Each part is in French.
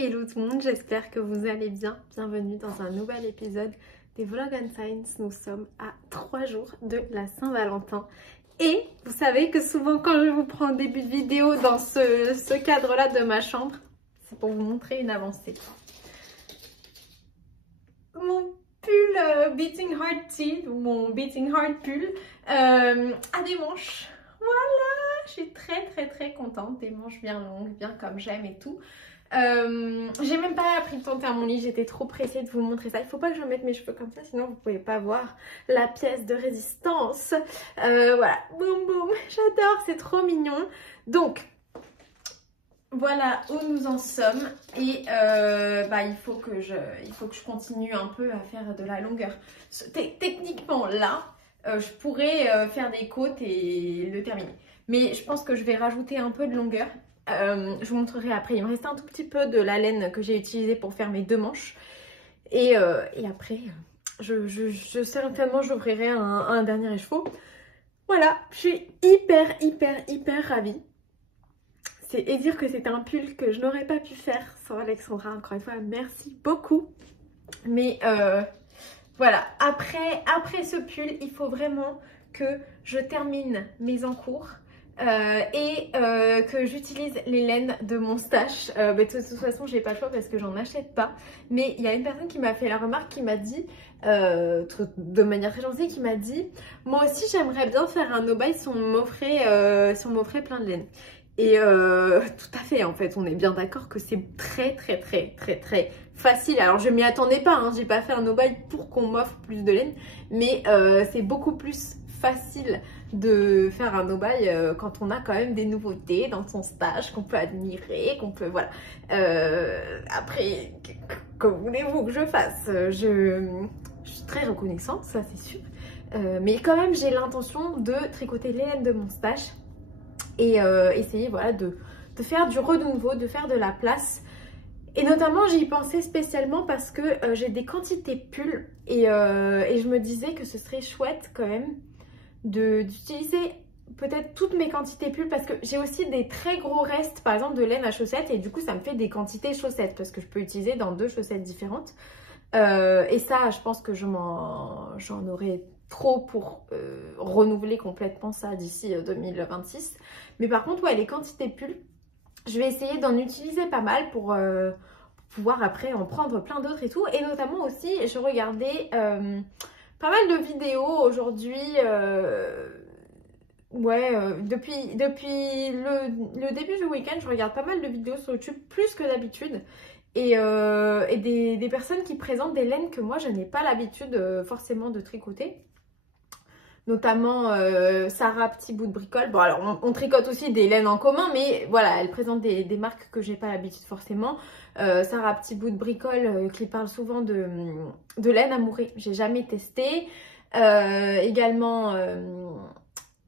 Hello tout le monde, j'espère que vous allez bien. Bienvenue dans un nouvel épisode des Vlog and Signs. Nous sommes à 3 jours de la Saint-Valentin. Et vous savez que souvent quand je vous prends un début de vidéo dans ce cadre-là de ma chambre, c'est pour vous montrer une avancée. Mon pull Beating Heart Tee, ou mon Beating Heart pull, a des manches. Voilà, je suis très contente. Des manches bien longues, bien comme j'aime et tout. J'ai même pas pris le temps de faire mon lit, j'étais trop pressée de vous montrer ça. Il faut pas que je mette mes cheveux comme ça, sinon vous pouvez pas voir la pièce de résistance. Voilà, boum boum, j'adore, c'est trop mignon. Donc voilà où nous en sommes. Et il faut que je continue un peu à faire de la longueur. Techniquement là, je pourrais faire des côtes et le terminer. Mais je pense que je vais rajouter un peu de longueur. Je vous montrerai après. Il me reste un tout petit peu de la laine que j'ai utilisée pour faire mes deux manches. Et après, certainement j'ouvrirai un dernier écheveau. Voilà, je suis hyper ravie. Et dire que c'est un pull que je n'aurais pas pu faire sans Alexandra. Encore une fois, merci beaucoup. Mais voilà, après ce pull, il faut vraiment que je termine mes encours. Que j'utilise les laines de mon stash. De toute façon j'ai pas le choix parce que j'en achète pas, mais il y a une personne qui m'a fait la remarque, qui m'a dit de manière très gentille, qui m'a dit moi aussi j'aimerais bien faire un no-buy si on m'offrait plein de laine. Et tout à fait, en fait on est bien d'accord que c'est très facile. Alors je m'y attendais pas, hein. J'ai pas fait un no-buy pour qu'on m'offre plus de laine, mais c'est beaucoup plus facile de faire un no-buy quand on a quand même des nouveautés dans son stage qu'on peut admirer, qu'on peut, voilà. Après, que voulez-vous que je fasse? Je suis très reconnaissante, ça c'est sûr. Mais quand même, j'ai l'intention de tricoter les laines de mon stage et essayer, voilà, de faire du renouveau, de faire de la place. Et notamment, j'y pensais spécialement parce que j'ai des quantités de pulls et je me disais que ce serait chouette quand même d'utiliser peut-être toutes mes quantités pulls, parce que j'ai aussi des très gros restes par exemple de laine à chaussettes, et du coup ça me fait des quantités chaussettes parce que je peux utiliser dans 2 chaussettes différentes. Et ça, je pense que j'en aurai trop pour renouveler complètement ça d'ici 2026. Mais par contre, ouais, les quantités pulls, je vais essayer d'en utiliser pas mal pour pouvoir après en prendre plein d'autres et tout. Et notamment aussi, je regardais pas mal de vidéos aujourd'hui, depuis le début du week-end, je regarde pas mal de vidéos sur YouTube, plus que d'habitude, et des personnes qui présentent des laines que moi je n'ai pas l'habitude forcément de tricoter. Notamment Sarah Petit Bout de Bricole. Bon, alors on tricote aussi des laines en commun, mais voilà, elle présente des marques que j'ai pas l'habitude forcément. Sarah Petit Bout de Bricole qui parle souvent de laine amourée, j'ai jamais testé. Également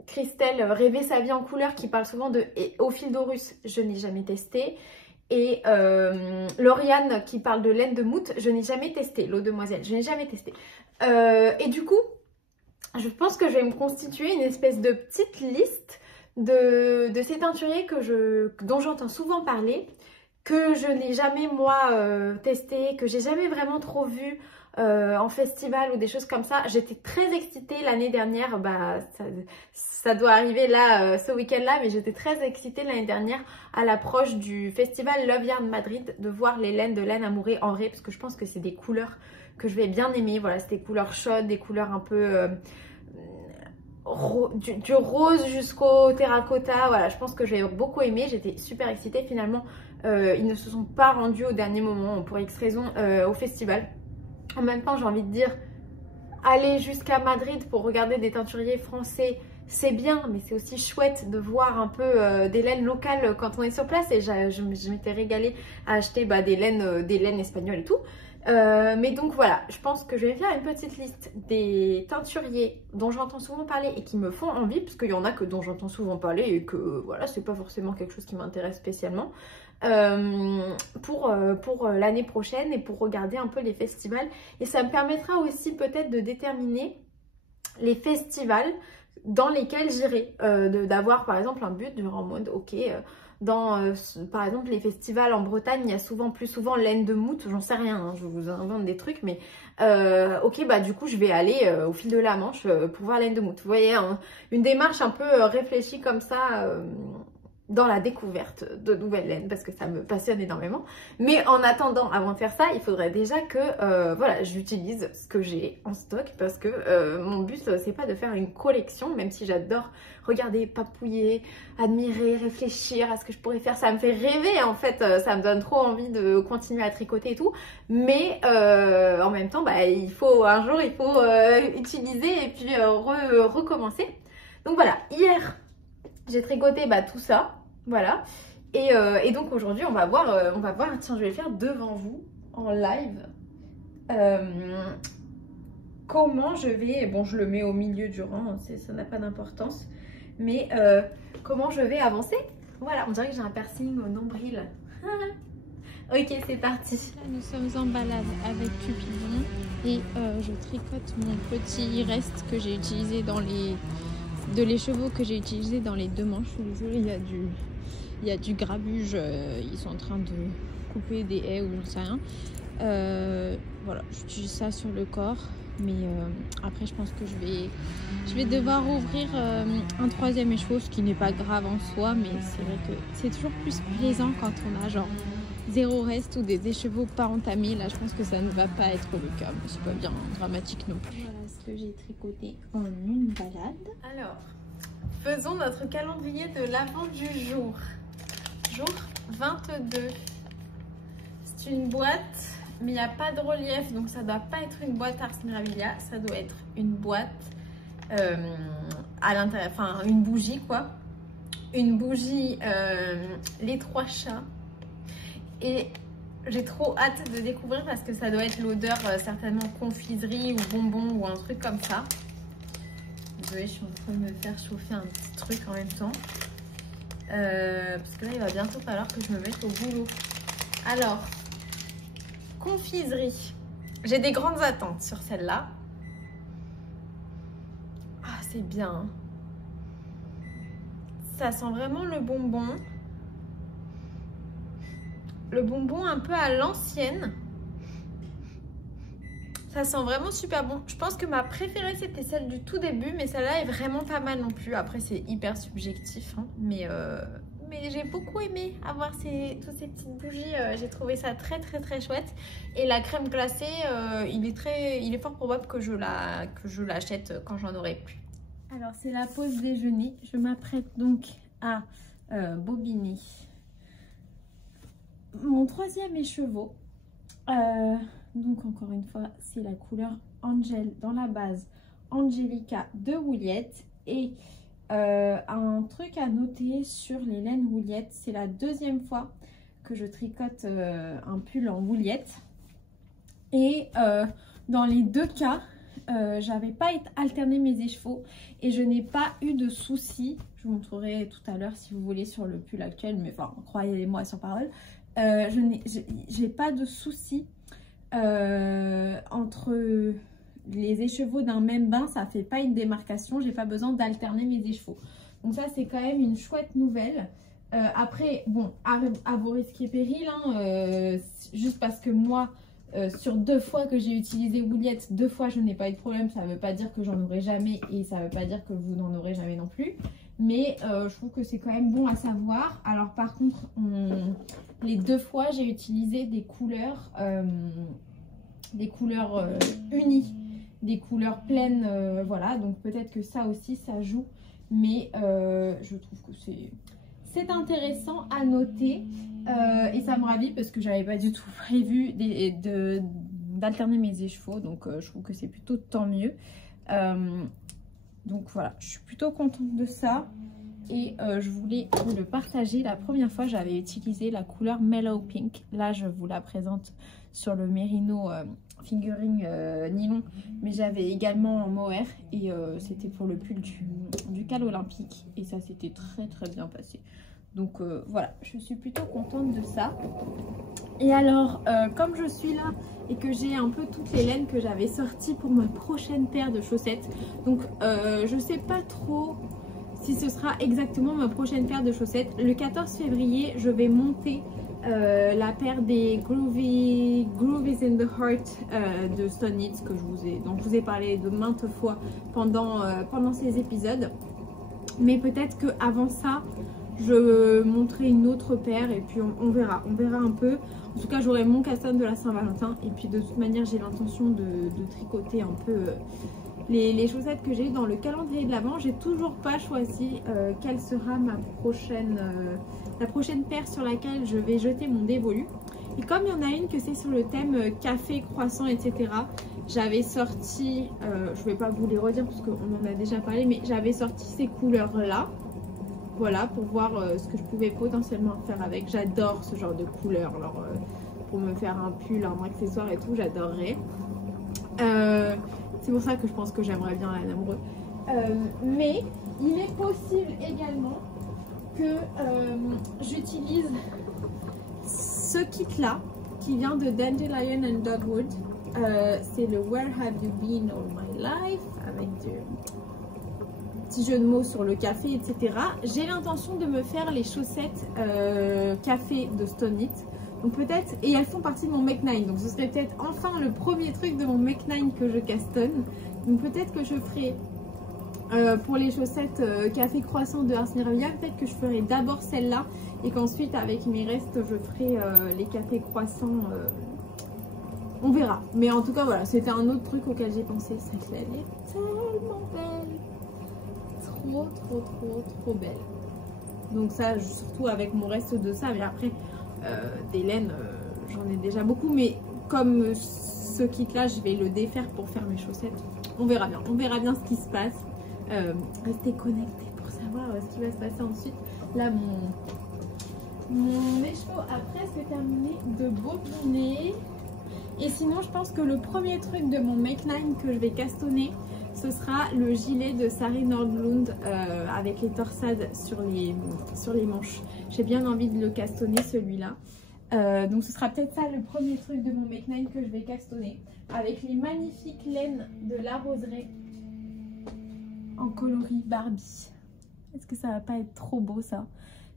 Christelle Rêver sa vie en couleur qui parle souvent de Au fil d'Horus, je n'ai jamais testé. Et Lauriane qui parle de laine de Mout, je n'ai jamais testé. L'eau demoiselle, je n'ai jamais testé. Et du coup, je pense que je vais me constituer une espèce de petite liste de ces teinturiers dont j'entends souvent parler, que je n'ai jamais moi testé, que j'ai jamais vraiment trop vu en festival ou des choses comme ça. J'étais très excitée l'année dernière, ça doit arriver là ce week-end là, mais j'étais très excitée l'année dernière à l'approche du festival Love Yarn Madrid de voir les laines de laine amourée en vrai, parce que je pense que c'est des couleurs que je vais bien aimer. Voilà, c'est des couleurs chaudes, des couleurs un peu du rose jusqu'au terracotta. Voilà, je pense que je vais beaucoup aimer. J'étais super excitée. Finalement, ils ne se sont pas rendus au dernier moment pour X raison au festival. En même temps, j'ai envie de dire, aller jusqu'à Madrid pour regarder des teinturiers français, c'est bien, mais c'est aussi chouette de voir un peu des laines locales quand on est sur place. Et je m'étais régalée à acheter des laines espagnoles et tout. Mais donc voilà, je pense que je vais faire une petite liste des teinturiers dont j'entends souvent parler et qui me font envie, parce qu'il y en a dont j'entends souvent parler et que voilà, c'est pas forcément quelque chose qui m'intéresse spécialement, pour l'année prochaine et pour regarder un peu les festivals. Et ça me permettra aussi peut-être de déterminer les festivals dans lesquels j'irai, d'avoir par exemple un but en mode ok, dans par exemple les festivals en Bretagne, il y a plus souvent laine de moute, j'en sais rien, hein, je vous invente des trucs, mais ok, bah du coup je vais aller au fil de la Manche pour voir laine de moute. Vous voyez, hein, une démarche un peu réfléchie comme ça dans la découverte de nouvelles laines parce que ça me passionne énormément. Mais en attendant, avant de faire ça, il faudrait déjà que voilà, j'utilise ce que j'ai en stock parce que mon but c'est pas de faire une collection, même si j'adore regarder, papouiller, admirer, réfléchir à ce que je pourrais faire. Ça me fait rêver en fait, ça me donne trop envie de continuer à tricoter et tout. Mais en même temps, bah, un jour il faut utiliser et puis recommencer. Donc voilà, hier j'ai tricoté tout ça. Voilà, et donc aujourd'hui on va voir, tiens je vais le faire devant vous en live, comment je vais, bon je le mets au milieu du rang, ça n'a pas d'importance, mais comment je vais avancer. Voilà, on dirait que j'ai un piercing au nombril. Ok, c'est parti. Là, nous sommes en balade avec Cupidon et je tricote mon petit reste que j'ai utilisé dans de l'écheveau que j'ai utilisé dans les 2 manches. Je suis désolée, il y a du grabuge, ils sont en train de couper des haies ou j'en sais rien. Voilà, j'utilise ça sur le corps, mais après je pense que je vais devoir ouvrir un 3e écheveau, ce qui n'est pas grave en soi, mais c'est vrai que c'est toujours plus plaisant quand on a genre 0 reste ou des écheveaux pas entamés. Là je pense que ça ne va pas être le cas, mais c'est pas bien dramatique non plus. Voilà ce que j'ai tricoté en une balade. Alors, faisons notre calendrier de l'avant du jour. Jour 22. C'est une boîte, mais il n'y a pas de relief, donc ça ne doit pas être une boîte Ars Mirabilia, ça doit être une boîte à l'intérieur, enfin une bougie quoi. Une bougie, les 3 chats. Et j'ai trop hâte de découvrir parce que ça doit être l'odeur certainement confiserie ou bonbon ou un truc comme ça. Désolée, je suis en train de me faire chauffer un petit truc en même temps. Parce que là, il va bientôt falloir que je me mette au boulot. Alors, confiserie. J'ai des grandes attentes sur celle-là. Ah, c'est bien. Ça sent vraiment le bonbon. Le bonbon un peu à l'ancienne. Ça sent vraiment super bon. Je pense que ma préférée c'était celle du tout début, mais celle-là est vraiment pas mal non plus. Après c'est hyper subjectif, hein. Mais j'ai beaucoup aimé avoir toutes ces petites bougies. J'ai trouvé ça très chouette. Et la crème glacée, il est fort probable que je l'achète quand j'en aurai plus. Alors c'est la pause déjeuner. Je m'apprête donc à bobiner mon 3e écheveau. Donc encore une fois c'est la couleur Angel dans la base Angelica de Wouliette. Et un truc à noter sur les laines Wouliette, c'est la 2e fois que je tricote un pull en Wouliette. Et dans les 2 cas j'avais pas alterné mes écheveaux et je n'ai pas eu de soucis. Je vous montrerai tout à l'heure si vous voulez sur le pull actuel, mais enfin croyez-moi sur parole, j'ai pas de soucis entre les écheveaux d'un même bain. Ça fait pas une démarcation, j'ai pas besoin d'alterner mes écheveaux, donc ça c'est quand même une chouette nouvelle. Après bon, à vos risques et périls, hein, juste parce que moi sur 2 fois que j'ai utilisé Wouliette, 2 fois je n'ai pas eu de problème, ça veut pas dire que j'en aurai jamais et ça veut pas dire que vous n'en aurez jamais non plus, mais je trouve que c'est quand même bon à savoir. Alors par contre les 2 fois j'ai utilisé des couleurs unies, des couleurs pleines, voilà, donc peut-être que ça aussi ça joue, mais je trouve que c'est intéressant à noter. Et ça me ravit parce que j'avais pas du tout prévu d'alterner mes écheveaux, donc je trouve que c'est plutôt tant mieux. Donc voilà, je suis plutôt contente de ça et je voulais vous le partager. La première fois j'avais utilisé la couleur Mellow Pink, là je vous la présente sur le Merino fingering nylon, mais j'avais également en mohair et c'était pour le pull du Cal Olympique et ça s'était très bien passé. Donc voilà, je suis plutôt contente de ça. Et alors, comme je suis là et que j'ai un peu toutes les laines que j'avais sorties pour ma prochaine paire de chaussettes, donc je sais pas trop si ce sera exactement ma prochaine paire de chaussettes. Le 14 février, je vais monter la paire des Groove is in the Heart de Stone Knits dont je vous ai parlé de maintes fois pendant ces épisodes. Mais peut-être qu'avant ça, je montrerai une autre paire et puis on verra un peu. En tout cas, j'aurai mon castan de la Saint-Valentin et puis de toute manière, j'ai l'intention de tricoter un peu les chaussettes que j'ai dans le calendrier de l'Avent. J'ai toujours pas choisi quelle sera la prochaine paire sur laquelle je vais jeter mon dévolu. Et comme il y en a une que c'est sur le thème café, croissant, etc. J'avais sorti, je vais pas vous les redire parce qu'on en a déjà parlé, mais j'avais sorti ces couleurs là. Voilà, pour voir ce que je pouvais potentiellement faire avec. J'adore ce genre de couleurs. Alors, pour me faire un pull, un accessoire et tout, j'adorerais. C'est pour ça que je pense que j'aimerais bien la Namreux. Mais il est possible également que j'utilise ce kit là qui vient de Dandelion and Dogwood. C'est le Where Have You Been All My Life avec du petit jeu de mots sur le café, etc. J'ai l'intention de me faire les chaussettes café de Stone Knits. Donc peut-être, et elles font partie de mon Make 9, donc ce serait peut-être enfin le premier truc de mon Make 9 que je castonne. Donc peut-être que je ferai pour les chaussettes café croissant de Ars Mirabilia, peut-être que je ferai d'abord celle-là et qu'ensuite avec mes restes je ferai les cafés croissants. On verra. Mais en tout cas voilà, c'était un autre truc auquel j'ai pensé. Celle-là elle est tellement belle. Trop belle. Donc ça, surtout avec mon reste de ça, mais après des laines, j'en ai déjà beaucoup, mais comme ce kit là, je vais le défaire pour faire mes chaussettes. On verra bien ce qui se passe. Restez connectés pour savoir ce qui va se passer ensuite. Là, mon écheveau a presque terminé de bobiner. Et sinon, je pense que le premier truc de mon Make 9 que je vais castonner, ce sera le gilet de Sari Nordlund avec les torsades sur les manches. J'ai bien envie de le castonner celui-là. Donc ce sera peut-être ça le premier truc de mon Make 9 que je vais castonner. Avec les magnifiques laines de La Roseraie en coloris Barbie. Est-ce que ça va pas être trop beau ça?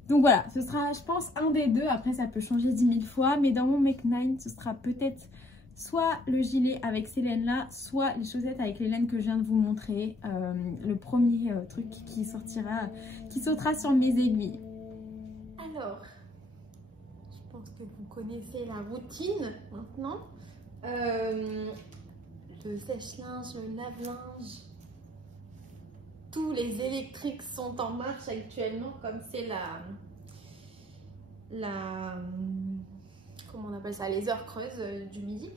Donc voilà, ce sera je pense un des deux. Après ça peut changer 10 000 fois. Mais dans mon Make 9, ce sera peut-être soit le gilet avec ces laines là, soit les chaussettes avec les laines que je viens de vous montrer. Le premier truc qui sautera sur mes aiguilles. Alors, je pense que vous connaissez la routine maintenant. Le sèche-linge, le lave-linge, tous les électriques sont en marche actuellement, comme c'est comment on appelle ça, les heures creuses du midi.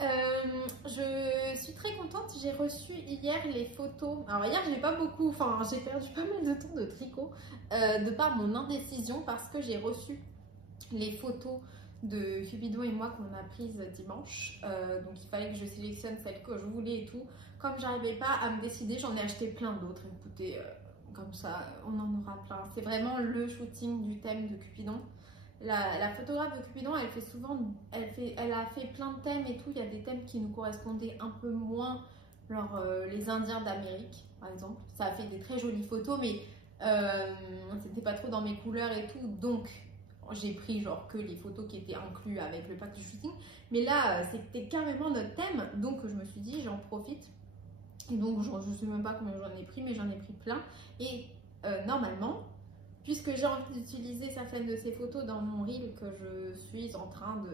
Je suis très contente, j'ai reçu hier les photos. Alors hier j'ai pas beaucoup, enfin j'ai perdu pas mal de temps de tricot de par mon indécision, parce que j'ai reçu les photos de Cupidon et moi qu'on a prises dimanche. Donc il fallait que je sélectionne celles que je voulais et tout. Comme j'arrivais pas à me décider, j'en ai acheté plein d'autres. Écoutez, comme ça on en aura plein. C'est vraiment le shooting du thème de Cupidon. La photographe de Cupidon, elle fait souvent, elle a fait plein de thèmes et tout. Il y a des thèmes qui nous correspondaient un peu moins, genre les Indiens d'Amérique par exemple. Ça a fait des très jolies photos, mais c'était pas trop dans mes couleurs et tout. Donc j'ai pris genre que les photos qui étaient incluses avec le pack de shooting. Mais là, c'était carrément notre thème. Donc je me suis dit, j'en profite. Et donc je sais même pas combien j'en ai pris, mais j'en ai pris plein. Et normalement, puisque j'ai envie d'utiliser certaines de ces photos dans mon reel que je suis en train de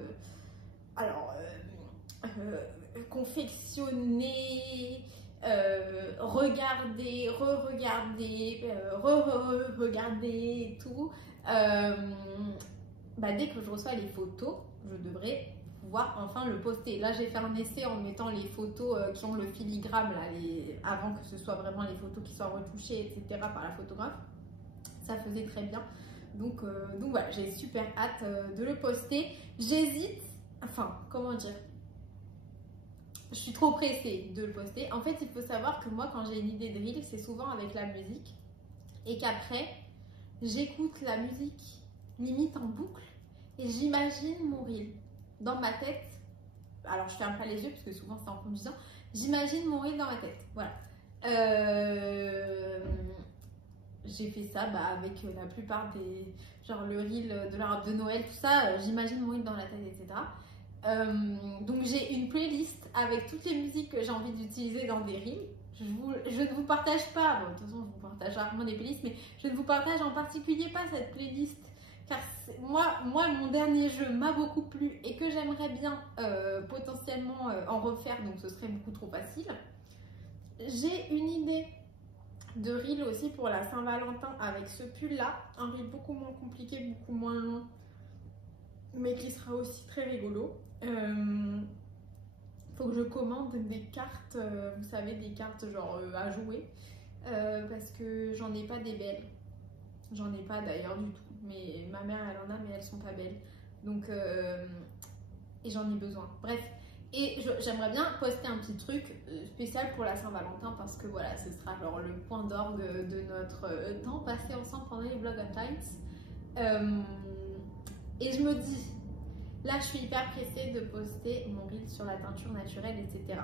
confectionner, regarder, re-regarder, re-regarder et tout, dès que je reçois les photos, je devrais pouvoir enfin le poster. Là j'ai fait un essai en mettant les photos qui ont le filigrane là, avant que ce soit vraiment les photos qui soient retouchées, etc. par la photographe. Ça faisait très bien. Donc voilà, j'ai super hâte de le poster. J'hésite, enfin comment dire, je suis trop pressée de le poster. En fait il faut savoir que moi quand j'ai une idée de reel, c'est souvent avec la musique, et qu'après j'écoute la musique limite en boucle et j'imagine mon reel dans ma tête. Alors je ferme pas les yeux parce que souvent c'est en conduisant. J'imagine mon reel dans ma tête, voilà. j'ai fait ça avec la plupart des... Genre le reel de la robe de Noël, tout ça, j'imagine mon reel dans la tête, etc. Donc j'ai une playlist avec toutes les musiques que j'ai envie d'utiliser dans des reels. Je ne vous partage pas, bon, de toute façon je vous partage rarement des playlists, mais je ne vous partage en particulier pas cette playlist. Car moi, mon dernier jeu m'a beaucoup plu et que j'aimerais bien potentiellement en refaire, donc ce serait beaucoup trop facile. J'ai une idée de reel aussi pour la Saint-Valentin avec ce pull là, un reel beaucoup moins compliqué, beaucoup moins long, mais qui sera aussi très rigolo. Faut que je commande des cartes, vous savez, des cartes genre à jouer, parce que j'en ai pas des belles. J'en ai pas d'ailleurs du tout, mais ma mère elle en a, mais elles sont pas belles. Donc, et j'en ai besoin. Bref. Et j'aimerais bien poster un petit truc spécial pour la Saint-Valentin parce que voilà, ce sera genre le point d'orgue de notre temps passé ensemble pendant les Vlog on Tights. Et je me dis, là je suis hyper pressée de poster mon reel sur la teinture naturelle, etc.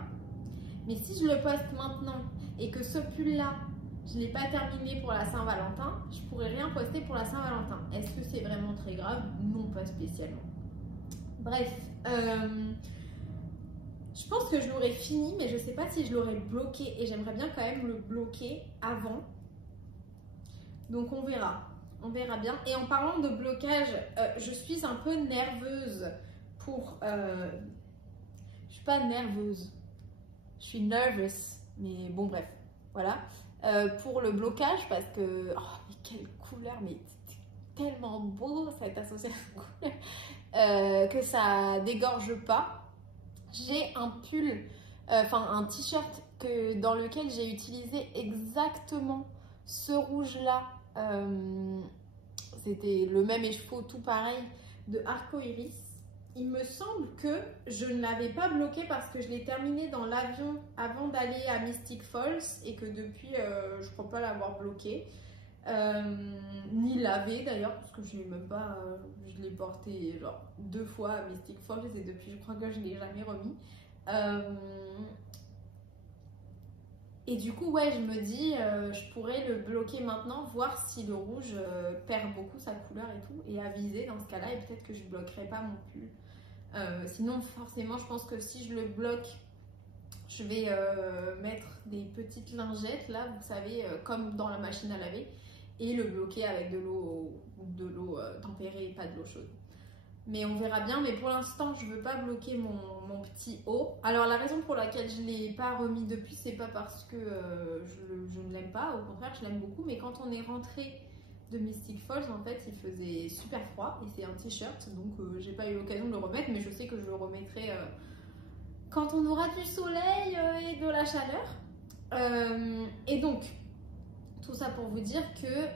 Mais si je le poste maintenant et que ce pull là, je ne l'ai pas terminé pour la Saint-Valentin, je pourrais rien poster pour la Saint-Valentin. Est-ce que c'est vraiment très grave? Non, pas spécialement. Bref. Je pense que je l'aurais fini, mais je ne sais pas si je l'aurais bloqué et j'aimerais bien quand même le bloquer avant. Donc on verra bien. Et en parlant de blocage, je suis un peu nerveuse pour... je suis pas nerveuse, je suis nervous, mais bon bref, voilà. Pour le blocage parce que... Oh mais quelle couleur, mais c'est tellement beau cette association de couleurs que ça dégorge pas. J'ai un pull, un t-shirt dans lequel j'ai utilisé exactement ce rouge-là. C'était le même écheveau, tout pareil, de Arco Iris. Il me semble que je ne l'avais pas bloqué parce que je l'ai terminé dans l'avion avant d'aller à Mystic Falls et que depuis, je ne crois pas l'avoir bloqué. Ni lavé d'ailleurs parce que je l'ai même pas, je l'ai porté genre 2 fois à Mystic Falls et depuis je crois que je l'ai jamais remis. Et du coup ouais, je me dis je pourrais le bloquer maintenant, voir si le rouge perd beaucoup sa couleur et tout, et aviser dans ce cas là, et peut-être que je bloquerai pas mon pull. Sinon forcément je pense que si je le bloque, je vais mettre des petites lingettes là, vous savez, comme dans la machine à laver, et le bloquer avec de l'eau tempérée, pas de l'eau chaude. Mais on verra bien, mais pour l'instant je veux pas bloquer mon petit haut. Alors la raison pour laquelle je l'ai pas remis depuis, c'est pas parce que je ne l'aime pas, au contraire je l'aime beaucoup, mais quand on est rentré de Mystic Falls, en fait il faisait super froid et c'est un t-shirt, donc j'ai pas eu l'occasion de le remettre, mais je sais que je le remettrai quand on aura du soleil et de la chaleur. Et donc tout ça pour vous dire que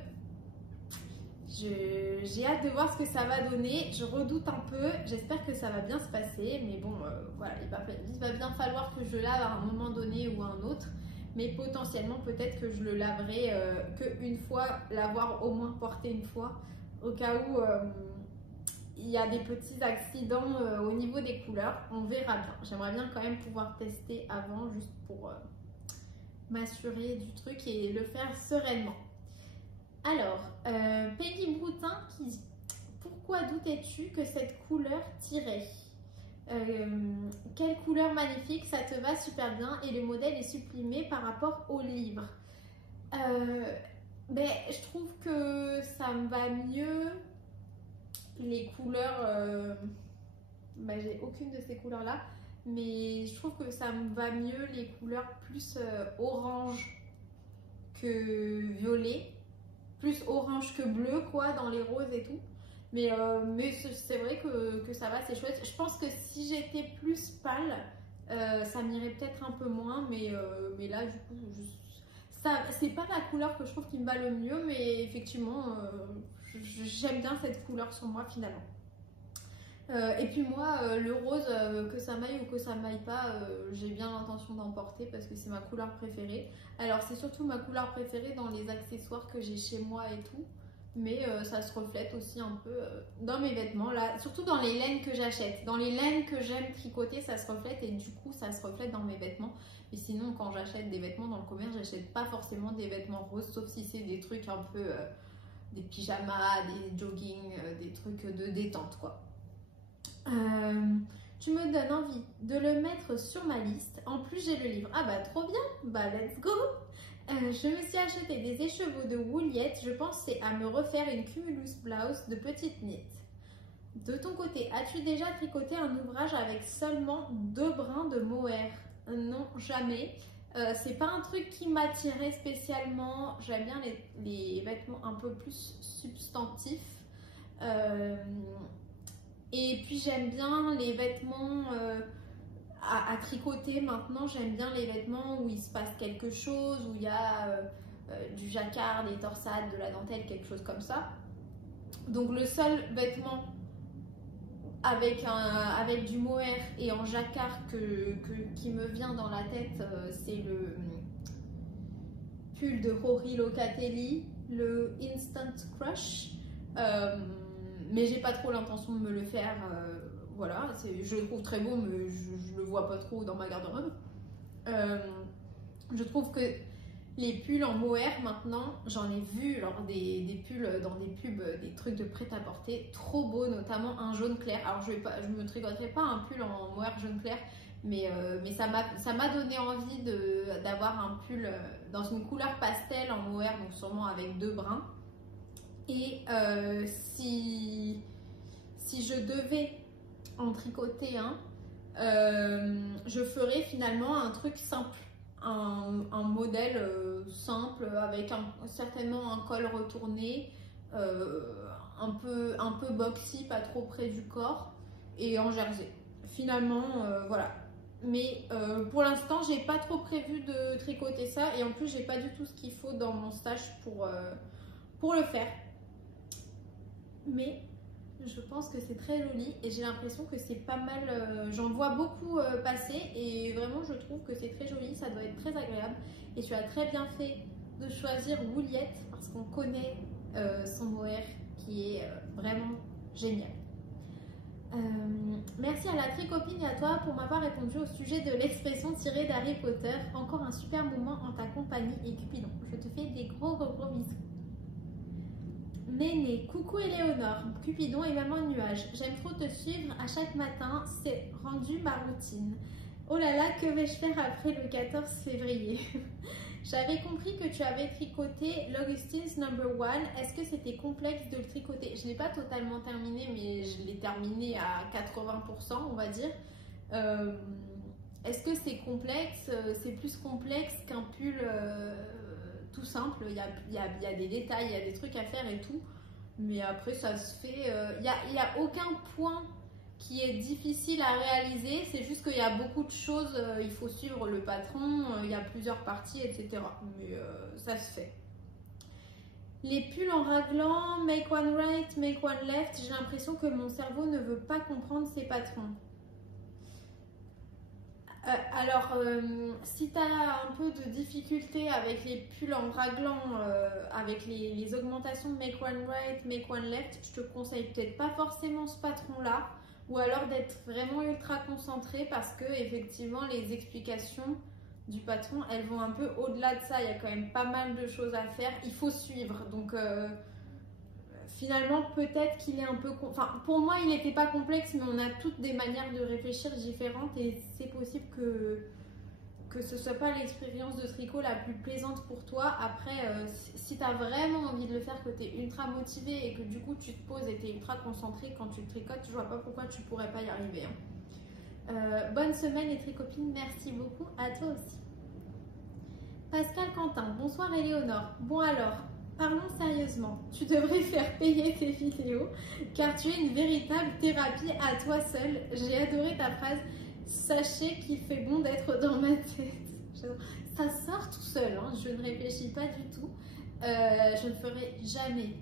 j'ai hâte de voir ce que ça va donner. Je redoute un peu, j'espère que ça va bien se passer, mais bon voilà, il va bien falloir que je le lave à un moment donné ou à un autre, mais potentiellement peut-être que je le laverai qu'une fois, l'avoir au moins porté une fois, au cas où il y a des petits accidents au niveau des couleurs. On verra bien, j'aimerais bien quand même pouvoir tester avant, juste pour m'assurer du truc et le faire sereinement. Alors, Peggy Broutin qui dit: pourquoi doutais-tu que cette couleur t'irait? Quelle couleur magnifique, ça te va super bien et le modèle est sublimé par rapport au livre. Je trouve que ça me va mieux les couleurs. J'ai aucune de ces couleurs là, mais je trouve que ça me va mieux les couleurs plus orange que violet. Plus orange que bleu quoi, dans les roses et tout, mais c'est vrai que ça va, c'est chouette. Je pense que si j'étais plus pâle ça m'irait peut-être un peu moins, mais là du coup c'est pas la couleur que je trouve qui me va le mieux, mais effectivement j'aime bien cette couleur sur moi finalement. Et puis moi le rose, que ça m'aille ou que ça m'aille pas, j'ai bien l'intention d'en porter parce que c'est ma couleur préférée. Alors c'est surtout ma couleur préférée dans les accessoires que j'ai chez moi et tout, mais ça se reflète aussi un peu dans mes vêtements, là, surtout dans les laines que j'achète. Dans les laines que j'aime tricoter, ça se reflète et du coup, ça se reflète dans mes vêtements. Mais sinon, quand j'achète des vêtements dans le commerce, j'achète pas forcément des vêtements roses, sauf si c'est des trucs un peu, des pyjamas, des jogging, des trucs de détente, quoi. Tu me donnes envie de le mettre sur ma liste. En plus, j'ai le livre. Ah bah, trop bien. Bah, let's go. Je me suis acheté des écheveaux de Wooliette. Je pensais à me refaire une cumulus blouse de petite knit. De ton côté, as-tu déjà tricoté un ouvrage avec seulement 2 brins de mohair? Non, jamais. C'est pas un truc qui m'attirait spécialement. J'aime bien les vêtements un peu plus substantifs. Et puis j'aime bien les vêtements à tricoter maintenant. J'aime bien les vêtements où il se passe quelque chose, où il y a du jacquard, des torsades, de la dentelle, quelque chose comme ça. Donc le seul vêtement avec du mohair et en jacquard qui me vient dans la tête, c'est le pull de Rory Locatelli, le Instant Crush. Mais j'ai pas trop l'intention de me le faire, voilà, je le trouve très beau, mais je le vois pas trop dans ma garde-robe. Je trouve que les pulls en mohair maintenant, j'en ai vu lors des pulls dans des pubs, des trucs de prêt-à-porter, trop beaux, notamment un jaune clair. Alors je me tricoterai pas un pull en mohair jaune clair, mais ça m'a donné envie d'avoir un pull dans une couleur pastel en mohair, donc sûrement avec 2 brins. Et si je devais en tricoter un, je ferais finalement un truc simple, un modèle simple avec certainement un col retourné, un peu boxy, pas trop près du corps et en jersey. Finalement, voilà. Mais pour l'instant, j'ai pas trop prévu de tricoter ça et en plus, j'ai pas du tout ce qu'il faut dans mon stash pour le faire. Mais je pense que c'est très joli et j'ai l'impression que c'est pas mal, j'en vois beaucoup passer et vraiment je trouve que c'est très joli, ça doit être très agréable et tu as très bien fait de choisir Wooliette parce qu'on connaît son mohair qui est vraiment génial. Merci à la tricopine et à toi pour m'avoir répondu au sujet de l'expression tirée d'Harry Potter. Encore un super moment en ta compagnie et Cupidon. Je te fais des gros bisous. Néné, coucou Éléonore, Cupidon et Maman Nuage. J'aime trop te suivre à chaque matin, c'est rendu ma routine. Oh là là, que vais-je faire après le 14 février? J'avais compris que tu avais tricoté l'Augustine's Number 1. Est-ce que c'était complexe de le tricoter? Je ne l'ai pas totalement terminé, mais je l'ai terminé à 80%, on va dire. Est-ce que c'est complexe? C'est plus complexe qu'un pull tout simple. Il y a des détails, il y a des trucs à faire et tout. Mais après, ça se fait. Il n'y a aucun point qui est difficile à réaliser, c'est juste qu'il y a beaucoup de choses, il faut suivre le patron, il y a plusieurs parties, etc. Mais ça se fait. Les pulls en raglan, make one right, make one left, j'ai l'impression que mon cerveau ne veut pas comprendre ces patrons. Alors, si tu as un peu de difficulté avec les pulls en raglan, avec les augmentations de make one right, make one left, je te conseille peut-être pas forcément ce patron-là. Ou alors d'être vraiment ultra concentré parce que effectivement les explications du patron elles vont un peu au-delà de ça, il y a quand même pas mal de choses à faire, il faut suivre donc finalement peut-être qu'il est un peu, enfin pour moi il n'était pas complexe mais on a toutes des manières de réfléchir différentes et c'est possible que ce soit pas l'expérience de tricot la plus plaisante pour toi. Après, si tu as vraiment envie de le faire, que tu es ultra motivé et que du coup tu te poses et tu es ultra concentré quand tu le tricotes, je vois pas pourquoi tu pourrais pas y arriver. Hein. Bonne semaine les tricopines, merci beaucoup, à toi aussi. Pascal Quentin, bonsoir Éléonore. Bon alors, parlons sérieusement, tu devrais faire payer tes vidéos car tu es une véritable thérapie à toi seule. J'ai adoré ta phrase. Sachez qu'il fait bon d'être dans ma tête. Ça sort tout seul, hein. Je ne réfléchis pas du tout. Je ne ferai jamais.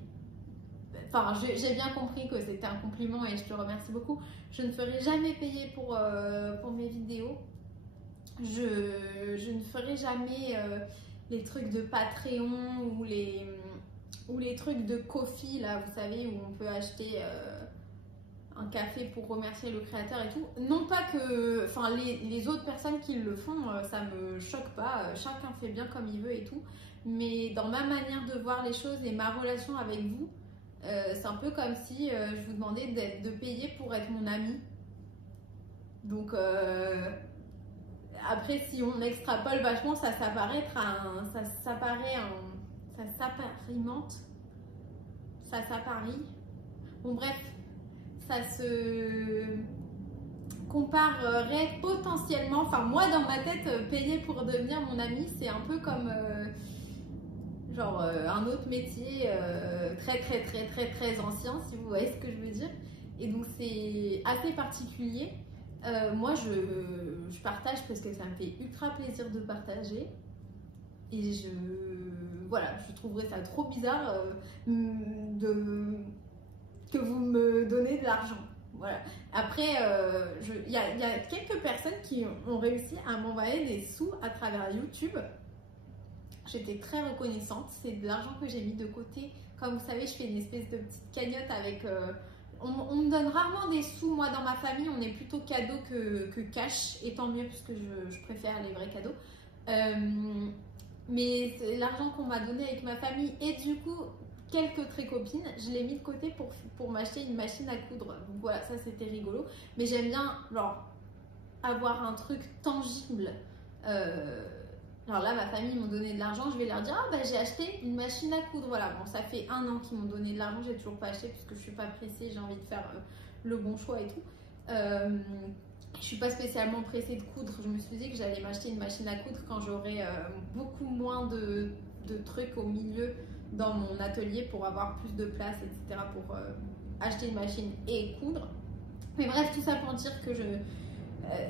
Enfin, j'ai bien compris que c'était un compliment et je te remercie beaucoup. Je ne ferai jamais payer pour mes vidéos. Je ne ferai jamais les trucs de Patreon ou ou les trucs de coffee, là, vous savez, où on peut acheter un café pour remercier le créateur et tout. Non pas que, enfin, les autres personnes qui le font, ça me choque pas. Chacun fait bien comme il veut et tout. Mais dans ma manière de voir les choses et ma relation avec vous, c'est un peu comme si je vous demandais de payer pour être mon ami. Donc, après, si on extrapole vachement, ça s'apparemente, ça s'apparie. Bon, bref, ça se comparerait potentiellement. Enfin, moi, dans ma tête, payer pour devenir mon ami, c'est un peu comme genre un autre métier très ancien, si vous voyez ce que je veux dire. Et donc, c'est assez particulier. Moi, je partage parce que ça me fait ultra plaisir de partager. Et voilà, je trouverais ça trop bizarre que vous me donnez de l'argent. Voilà. Après, il y a quelques personnes qui ont réussi à m'envoyer des sous à travers YouTube. J'étais très reconnaissante. C'est de l'argent que j'ai mis de côté. Comme vous savez, je fais une espèce de petite cagnotte avec... on me donne rarement des sous. Moi, dans ma famille, on est plutôt cadeau que cash. Et tant mieux, puisque je préfère les vrais cadeaux. Mais l'argent qu'on m'a donné avec ma famille et du coup, quelques tricopines, je l'ai mis de côté pour m'acheter une machine à coudre. Donc voilà, ça c'était rigolo. Mais j'aime bien genre, avoir un truc tangible. Alors là, ma famille m'ont donné de l'argent, je vais leur dire, ah bah j'ai acheté une machine à coudre. Voilà, bon, ça fait 1 an qu'ils m'ont donné de l'argent, j'ai toujours pas acheté parce que je suis pas pressée, j'ai envie de faire le bon choix et tout. Je suis pas spécialement pressée de coudre, je me suis dit que j'allais m'acheter une machine à coudre quand j'aurai beaucoup moins de trucs au milieu dans mon atelier pour avoir plus de place, etc. pour acheter une machine et coudre. Mais bref, tout ça pour dire que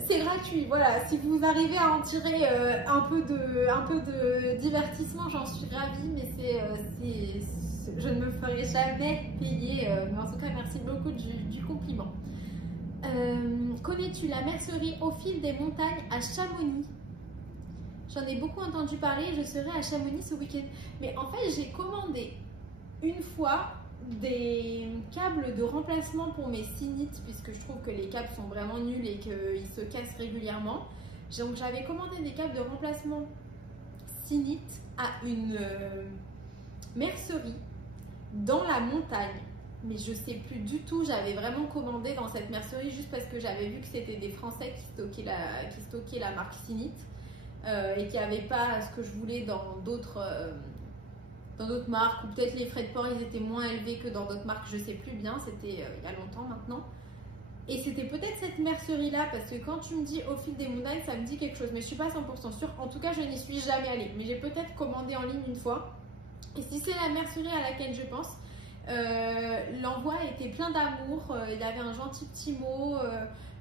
c'est gratuit, voilà, si vous arrivez à en tirer un peu de divertissement, j'en suis ravie, mais je ne me ferai jamais payer, mais en tout cas merci beaucoup du compliment. Connais-tu la mercerie au fil des montagnes à Chamonix? J'en ai beaucoup entendu parler, je serai à Chamonix ce week-end. Mais en fait, j'ai commandé une fois des câbles de remplacement pour mes Synites, puisque je trouve que les câbles sont vraiment nuls et qu'ils se cassent régulièrement. Donc j'avais commandé des câbles de remplacement Synites à une mercerie dans la montagne. Mais je sais plus du tout, j'avais vraiment commandé dans cette mercerie juste parce que j'avais vu que c'était des Français qui stockaient la marque Synite et qui n'avaient pas ce que je voulais dans d'autres marques, ou peut-être les frais de port ils étaient moins élevés que dans d'autres marques, je sais plus bien, c'était il y a longtemps maintenant. Et c'était peut-être cette mercerie là, parce que quand tu me dis au fil des montagnes, ça me dit quelque chose, mais je suis pas 100% sûre. En tout cas, je n'y suis jamais allée, mais j'ai peut-être commandé en ligne une fois. Et si c'est la mercerie à laquelle je pense, l'envoi était plein d'amour, il y avait un gentil petit mot,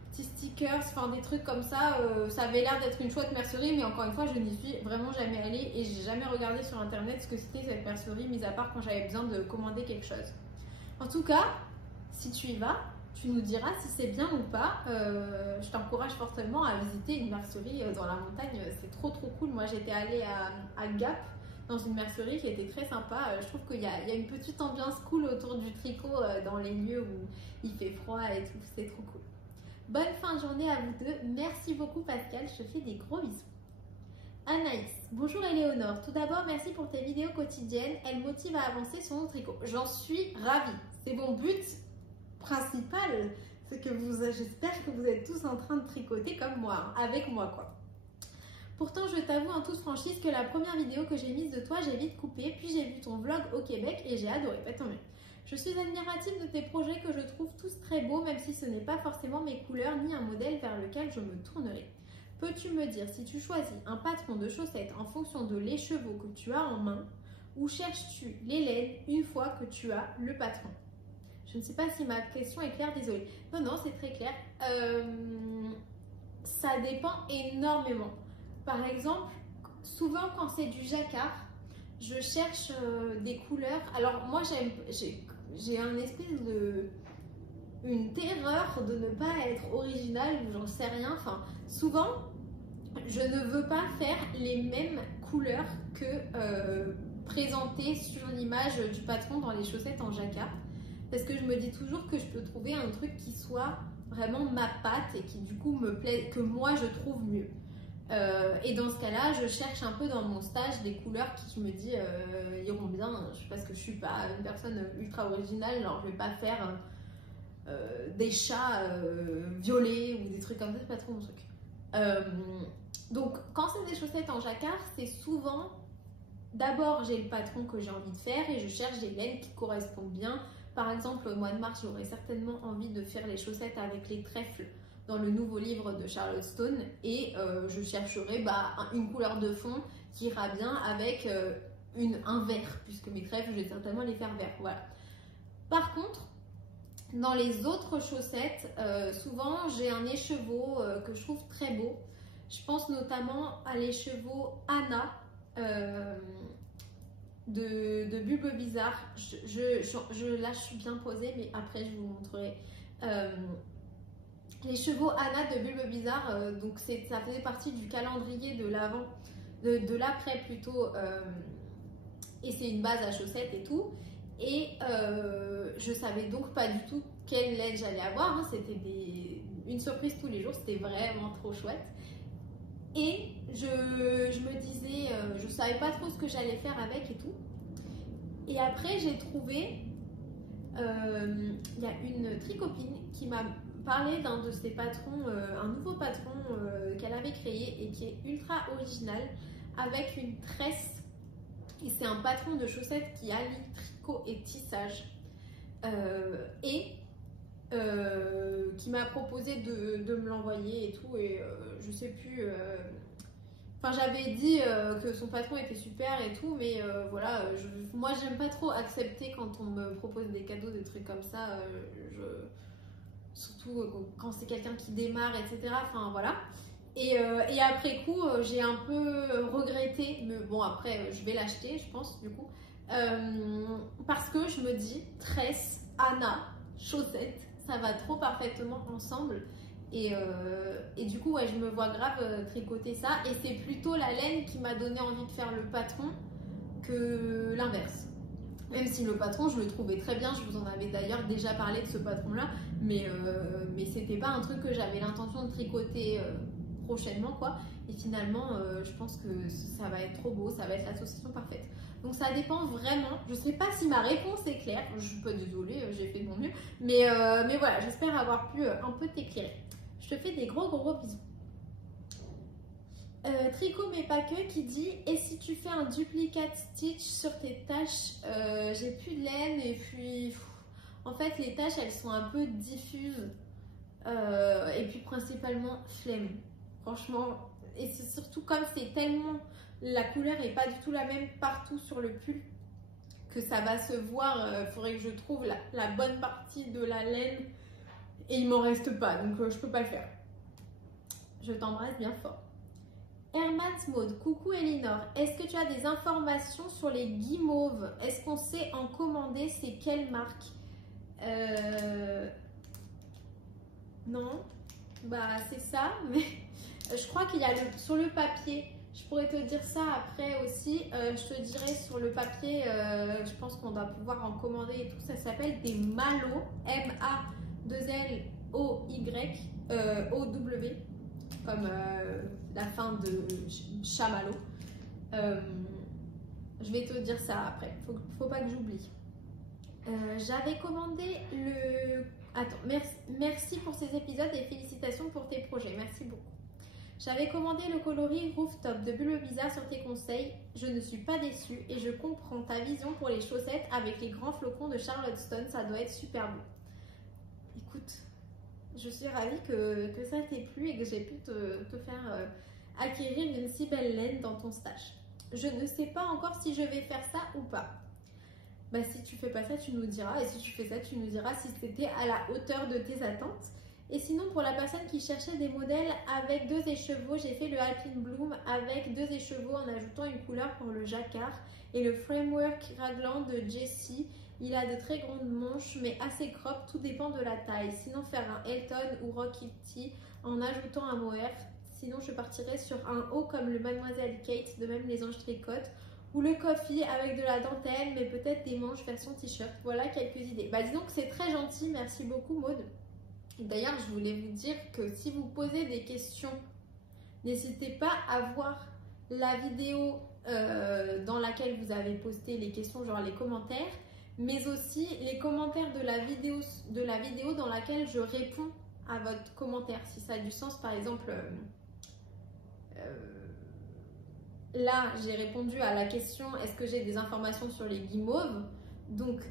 petits stickers, enfin des trucs comme ça. Ça avait l'air d'être une chouette mercerie, mais encore une fois, je n'y suis vraiment jamais allée et j'ai jamais regardé sur internet ce que c'était cette mercerie, mis à part quand j'avais besoin de commander quelque chose. En tout cas, si tu y vas, tu nous diras si c'est bien ou pas. Je t'encourage fortement à visiter une mercerie dans la montagne, c'est trop cool. Moi j'étais allée à Gap, dans une mercerie qui était très sympa. Je trouve qu'il y a une petite ambiance cool autour du tricot dans les lieux où il fait froid et tout, c'est trop cool. Bonne fin de journée à vous deux. Merci beaucoup Pascal, je te fais des gros bisous. Anaïs, bonjour Éléonore. Tout d'abord, merci pour tes vidéos quotidiennes. Elles motivent à avancer sur nos tricots. J'en suis ravie. C'est mon but principal. C'est que j'espère que vous êtes tous en train de tricoter comme moi, avec moi quoi. Pourtant, je t'avoue en toute franchise que la première vidéo que j'ai mise de toi, j'ai vite coupé, puis j'ai vu ton vlog au Québec et j'ai adoré. Bah, tant mieux. Je suis admirative de tes projets que je trouve tous très beaux, même si ce n'est pas forcément mes couleurs ni un modèle vers lequel je me tournerai. Peux-tu me dire si tu choisis un patron de chaussettes en fonction de l'écheveau que tu as en main, ou cherches-tu les laines une fois que tu as le patron? Je ne sais pas si ma question est claire, désolée. Non, c'est très clair. Ça dépend énormément. Par exemple, souvent quand c'est du jacquard, je cherche des couleurs. Alors moi j'ai un espèce une terreur de ne pas être originale ou j'en sais rien. Enfin, souvent je ne veux pas faire les mêmes couleurs que présenter sur l'image du patron dans les chaussettes en jacquard. Parce que je me dis toujours que je peux trouver un truc qui soit vraiment ma patte et qui du coup me plaît, que moi je trouve mieux. Et dans ce cas-là, je cherche un peu dans mon stage des couleurs qui je me dis iront bien. Je sais pas, parce que je suis pas une personne ultra originale, alors je vais pas faire des chats violets ou des trucs comme ça, c'est pas trop mon truc. Donc quand c'est des chaussettes en jacquard, c'est souvent d'abord j'ai le patron que j'ai envie de faire et je cherche des laines qui correspondent bien. Par exemple, au mois de mars, j'aurais certainement envie de faire les chaussettes avec les trèfles dans le nouveau livre de Charlotte Stone et je chercherai une couleur de fond qui ira bien avec un vert, puisque mes trèfles, je vais certainement les faire vert. Voilà. Par contre, dans les autres chaussettes, souvent j'ai un écheveau que je trouve très beau. Je pense notamment à l'écheveau Anna de Bulbe Bizarre. Là, je suis bien posée, mais après, je vous montrerai. Les chevaux Anna de Bulbe Bizarre, donc ça faisait partie du calendrier de l'avant, de l'après plutôt, et c'est une base à chaussettes et tout. Et je savais donc pas du tout quelle laine j'allais avoir, hein. C'était une surprise tous les jours, c'était vraiment trop chouette. Et je me disais, je savais pas trop ce que j'allais faire avec et tout. Et après, j'ai trouvé, il y a une tricopine qui m'a parlé d'un de ses patrons, un nouveau patron qu'elle avait créé et qui est ultra original, avec une tresse. Et c'est un patron de chaussettes qui allie tricot et tissage. Qui m'a proposé de me l'envoyer et tout. Et je sais plus. Enfin, j'avais dit que son patron était super et tout, mais voilà, moi j'aime pas trop accepter quand on me propose des cadeaux, des trucs comme ça, surtout quand c'est quelqu'un qui démarre, etc. Enfin voilà. Et après coup, j'ai un peu regretté, mais bon, après je vais l'acheter, je pense, du coup, parce que je me dis, tresse, Anna, chaussettes, ça va trop parfaitement ensemble. Et du coup, ouais, je me vois grave tricoter ça. Et c'est plutôt la laine qui m'a donné envie de faire le patron que l'inverse. Même si le patron, je le trouvais très bien. Je vous en avais d'ailleurs déjà parlé de ce patron-là. Mais c'était pas un truc que j'avais l'intention de tricoter prochainement, quoi. Et finalement, je pense que ça va être trop beau. Ça va être l'association parfaite. Donc ça dépend vraiment. Je sais pas si ma réponse est claire. Je suis pas désolée, j'ai fait de mon mieux. Mais voilà, j'espère avoir pu un peu t'éclairer. Je te fais des gros bisous. Tricot mais pas que qui dit: et si tu fais un duplicate stitch sur tes taches? J'ai plus de laine et puis en fait les taches elles sont un peu diffuses et puis principalement flemme. Franchement, et c'est surtout comme c'est tellement, la couleur est pas du tout la même partout sur le pull que ça va se voir. Faudrait que je trouve la bonne partie de la laine. Et il m'en reste pas, donc je peux pas le faire. Je t'embrasse bien fort. Hermat Maude, coucou Elinor. Est-ce que tu as des informations sur les guimauves? Est-ce qu'on sait en commander? C'est quelle marque? Non. Bah c'est ça, mais je crois qu'il y a sur le papier. Je pourrais te dire ça après aussi. Je te dirai sur le papier, je pense qu'on va pouvoir en commander et tout. Ça s'appelle des Malo, M-A-2-L-O-Y, O-W, comme la fin de chamallow. Je vais te dire ça après. Faut pas que j'oublie. J'avais commandé le... Attends, merci pour ces épisodes et félicitations pour tes projets. Merci beaucoup. J'avais commandé le coloris Rooftop de Bulbe Bizarre sur tes conseils. Je ne suis pas déçue et je comprends ta vision pour les chaussettes avec les grands flocons de Charlotte Stone. Ça doit être super beau. Écoute, je suis ravie que ça t'ait plu et que j'ai pu te faire acquérir une si belle laine dans ton stash. Je ne sais pas encore si je vais faire ça ou pas. Bah, si tu fais pas ça, tu nous diras. Et si tu fais ça, tu nous diras si c'était à la hauteur de tes attentes. Et sinon, pour la personne qui cherchait des modèles avec 2 écheveaux, j'ai fait le Alpine Bloom avec 2 écheveaux en ajoutant une couleur pour le jacquard et le framework raglan de Jessie. Il a de très grandes manches mais assez crop, tout dépend de la taille. Sinon, faire un Elton ou Rock Kitty en ajoutant un mohair. Sinon, je partirais sur un haut comme le Mademoiselle Kate, de même les anges tricotent, ou le coffee avec de la dentelle, mais peut-être des manches version t-shirt. Voilà quelques idées. Bah disons que c'est très gentil, merci beaucoup Maud. D'ailleurs, je voulais vous dire que si vous posez des questions, n'hésitez pas à voir la vidéo dans laquelle vous avez posté les questions, genre les commentaires, mais aussi les commentaires de la vidéo dans laquelle je réponds à votre commentaire, si ça a du sens. Par exemple, là, j'ai répondu à la question est-ce que j'ai des informations sur les guimauves? Donc,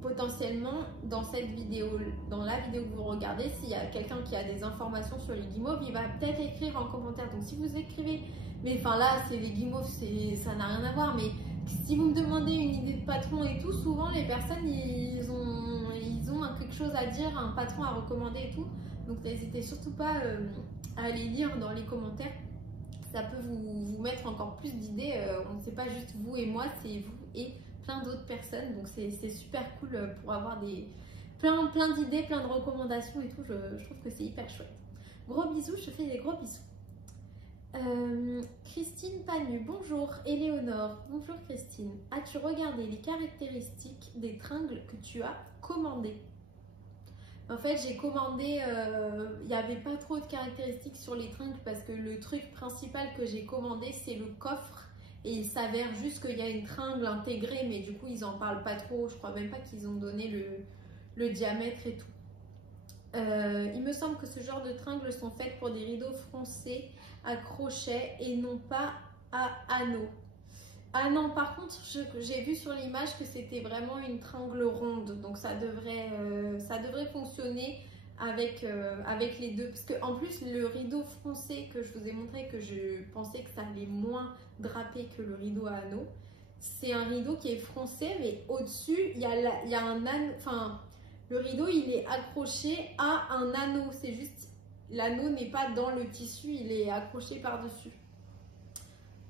potentiellement, dans cette vidéo, dans la vidéo que vous regardez, s'il y a quelqu'un qui a des informations sur les guimauves, il va peut-être écrire en commentaire. Donc, si vous écrivez, mais enfin là, c'est les guimauves, ça n'a rien à voir, mais si vous me demandez une idée de patron et tout, souvent les personnes, ils ont quelque chose à dire, un patron à recommander et tout. Donc, n'hésitez surtout pas à aller lire dans les commentaires. Ça peut vous mettre encore plus d'idées. On ne sait pas juste vous et moi, c'est vous et plein d'autres personnes. Donc c'est super cool pour avoir plein d'idées, plein de recommandations et tout. Je trouve que c'est hyper chouette. Gros bisous, je te fais des gros bisous. Christine Panu, bonjour. Éléonore, bonjour Christine. As-tu regardé les caractéristiques des tringles que tu as commandés? En fait, j'ai commandé, il n'y avait pas trop de caractéristiques sur les tringles parce que le truc principal que j'ai commandé, c'est le coffre. Et il s'avère juste qu'il y a une tringle intégrée, mais du coup, ils n'en parlent pas trop. Je crois même pas qu'ils ont donné le diamètre et tout. Il me semble que ce genre de tringles sont faites pour des rideaux froncés à crochet et non pas à anneaux. Ah non, par contre, j'ai vu sur l'image que c'était vraiment une tringle ronde, donc ça devrait fonctionner avec les deux. Parce qu'en plus, le rideau froncé que je vous ai montré, que je pensais que ça allait moins draper que le rideau à anneaux, c'est un rideau qui est froncé, mais au-dessus, il y a un anneau, enfin, le rideau, il est accroché à un anneau. C'est juste, l'anneau n'est pas dans le tissu, il est accroché par-dessus.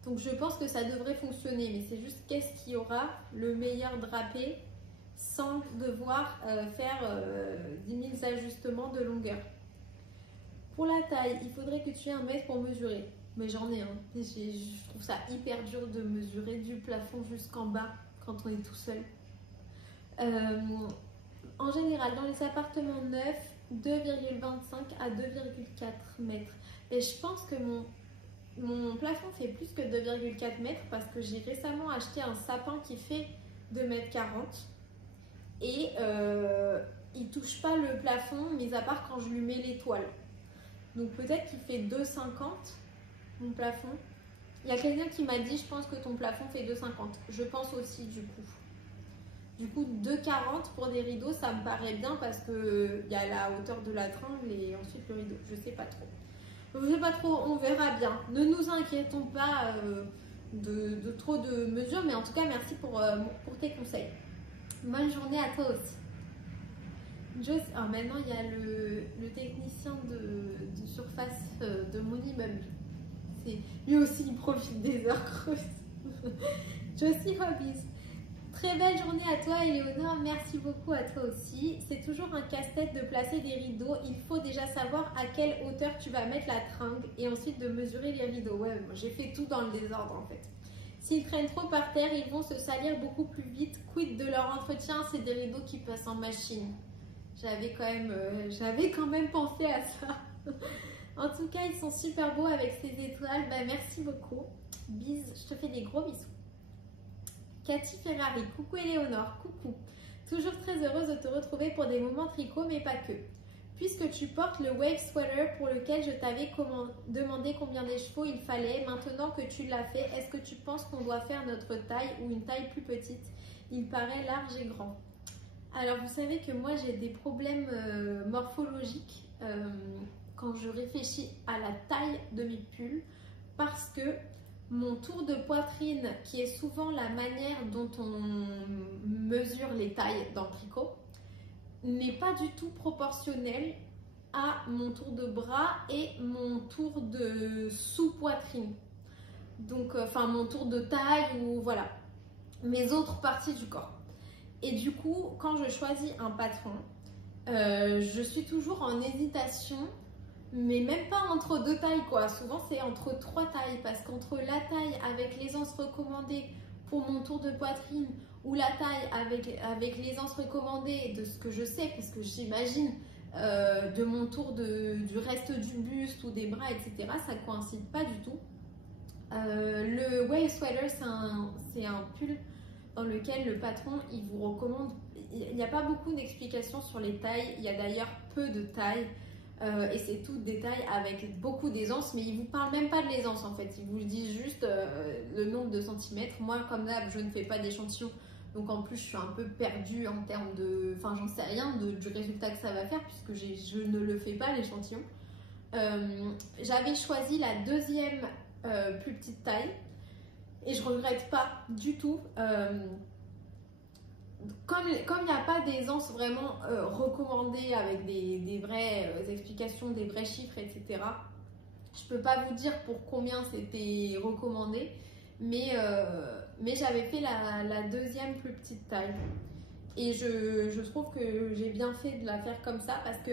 Donc je pense que ça devrait fonctionner, mais c'est juste qu'est-ce qui aura le meilleur drapé sans devoir faire 10 000 ajustements de longueur. Pour la taille, il faudrait que tu aies 1 mètre pour mesurer. Mais j'en ai un. Je trouve ça hyper dur de mesurer du plafond jusqu'en bas quand on est tout seul. En général, dans les appartements neufs, 2,25 à 2,4 mètres. Et je pense que mon plafond fait plus que 2,4 mètres parce que j'ai récemment acheté un sapin qui fait 2,40 m et il touche pas le plafond, mis à part quand je lui mets l'étoile. Donc peut-être qu'il fait 2,50 mon plafond. Il y a quelqu'un qui m'a dit, je pense que ton plafond fait 2,50. Je pense aussi du coup. Du coup, 2,40 pour des rideaux, ça me paraît bien parce que il y a la hauteur de la tringle et ensuite le rideau. Je sais pas trop. Je sais pas trop, on verra bien. Ne nous inquiétons pas de trop de mesures, mais en tout cas, merci pour tes conseils. Bonne journée à toi aussi. Alors maintenant, il y a le technicien de surface de mon immeuble. Lui aussi, il profite des heures creuses. Josie Hobbies. Très belle journée à toi, Éléonore. Merci beaucoup à toi aussi. C'est toujours un casse-tête de placer des rideaux. Il faut déjà savoir à quelle hauteur tu vas mettre la tringle et ensuite de mesurer les rideaux. Ouais, j'ai fait tout dans le désordre en fait. S'ils traînent trop par terre, ils vont se salir beaucoup plus vite. Quid de leur entretien? C'est des rideaux qui passent en machine. J'avais quand même pensé à ça. En tout cas, ils sont super beaux avec ces étoiles. Bah, merci beaucoup. Bisous, je te fais des gros bisous. Cathy Ferrari, coucou Éléonore, coucou. Toujours très heureuse de te retrouver pour des moments tricot, mais pas que. Puisque tu portes le wave sweater pour lequel je t'avais demandé combien d'écheveaux il fallait, maintenant que tu l'as fait, est-ce que tu penses qu'on doit faire notre taille ou une taille plus petite? Il paraît large et grand. Alors vous savez que moi j'ai des problèmes morphologiques quand je réfléchis à la taille de mes pulls parce que mon tour de poitrine, qui est souvent la manière dont on mesure les tailles dans le tricot, n'est pas du tout proportionnel à mon tour de bras et mon tour de sous-poitrine. Donc, enfin, mon tour de taille ou voilà, mes autres parties du corps. Et du coup, quand je choisis un patron, je suis toujours en hésitation mais même pas entre 2 tailles quoi. Souvent c'est entre 3 tailles parce qu'entre la taille avec l'aisance recommandée pour mon tour de poitrine ou la taille avec l'aisance recommandée de ce que je sais, parce que j'imagine de mon tour du reste du buste ou des bras, etc. Ça ne coïncide pas du tout. Le wave sweater, c'est un pull dans lequel le patron il vous recommande. Il n'y a pas beaucoup d'explications sur les tailles. Il y a d'ailleurs peu de tailles. Et c'est tout des tailles avec beaucoup d'aisance, mais il vous parle même pas de l'aisance en fait, il vous dit juste le nombre de centimètres. Moi comme d'hab je ne fais pas d'échantillon, donc en plus je suis un peu perdue en termes de, enfin j'en sais rien du résultat que ça va faire puisque je ne le fais pas l'échantillon. J'avais choisi la deuxième plus petite taille et je regrette pas du tout. Comme il n'y a pas d'aisance vraiment recommandée avec des vraies explications, des vrais chiffres, etc. Je peux pas vous dire pour combien c'était recommandé, mais j'avais fait la deuxième plus petite taille. Et je trouve que j'ai bien fait de la faire comme ça parce que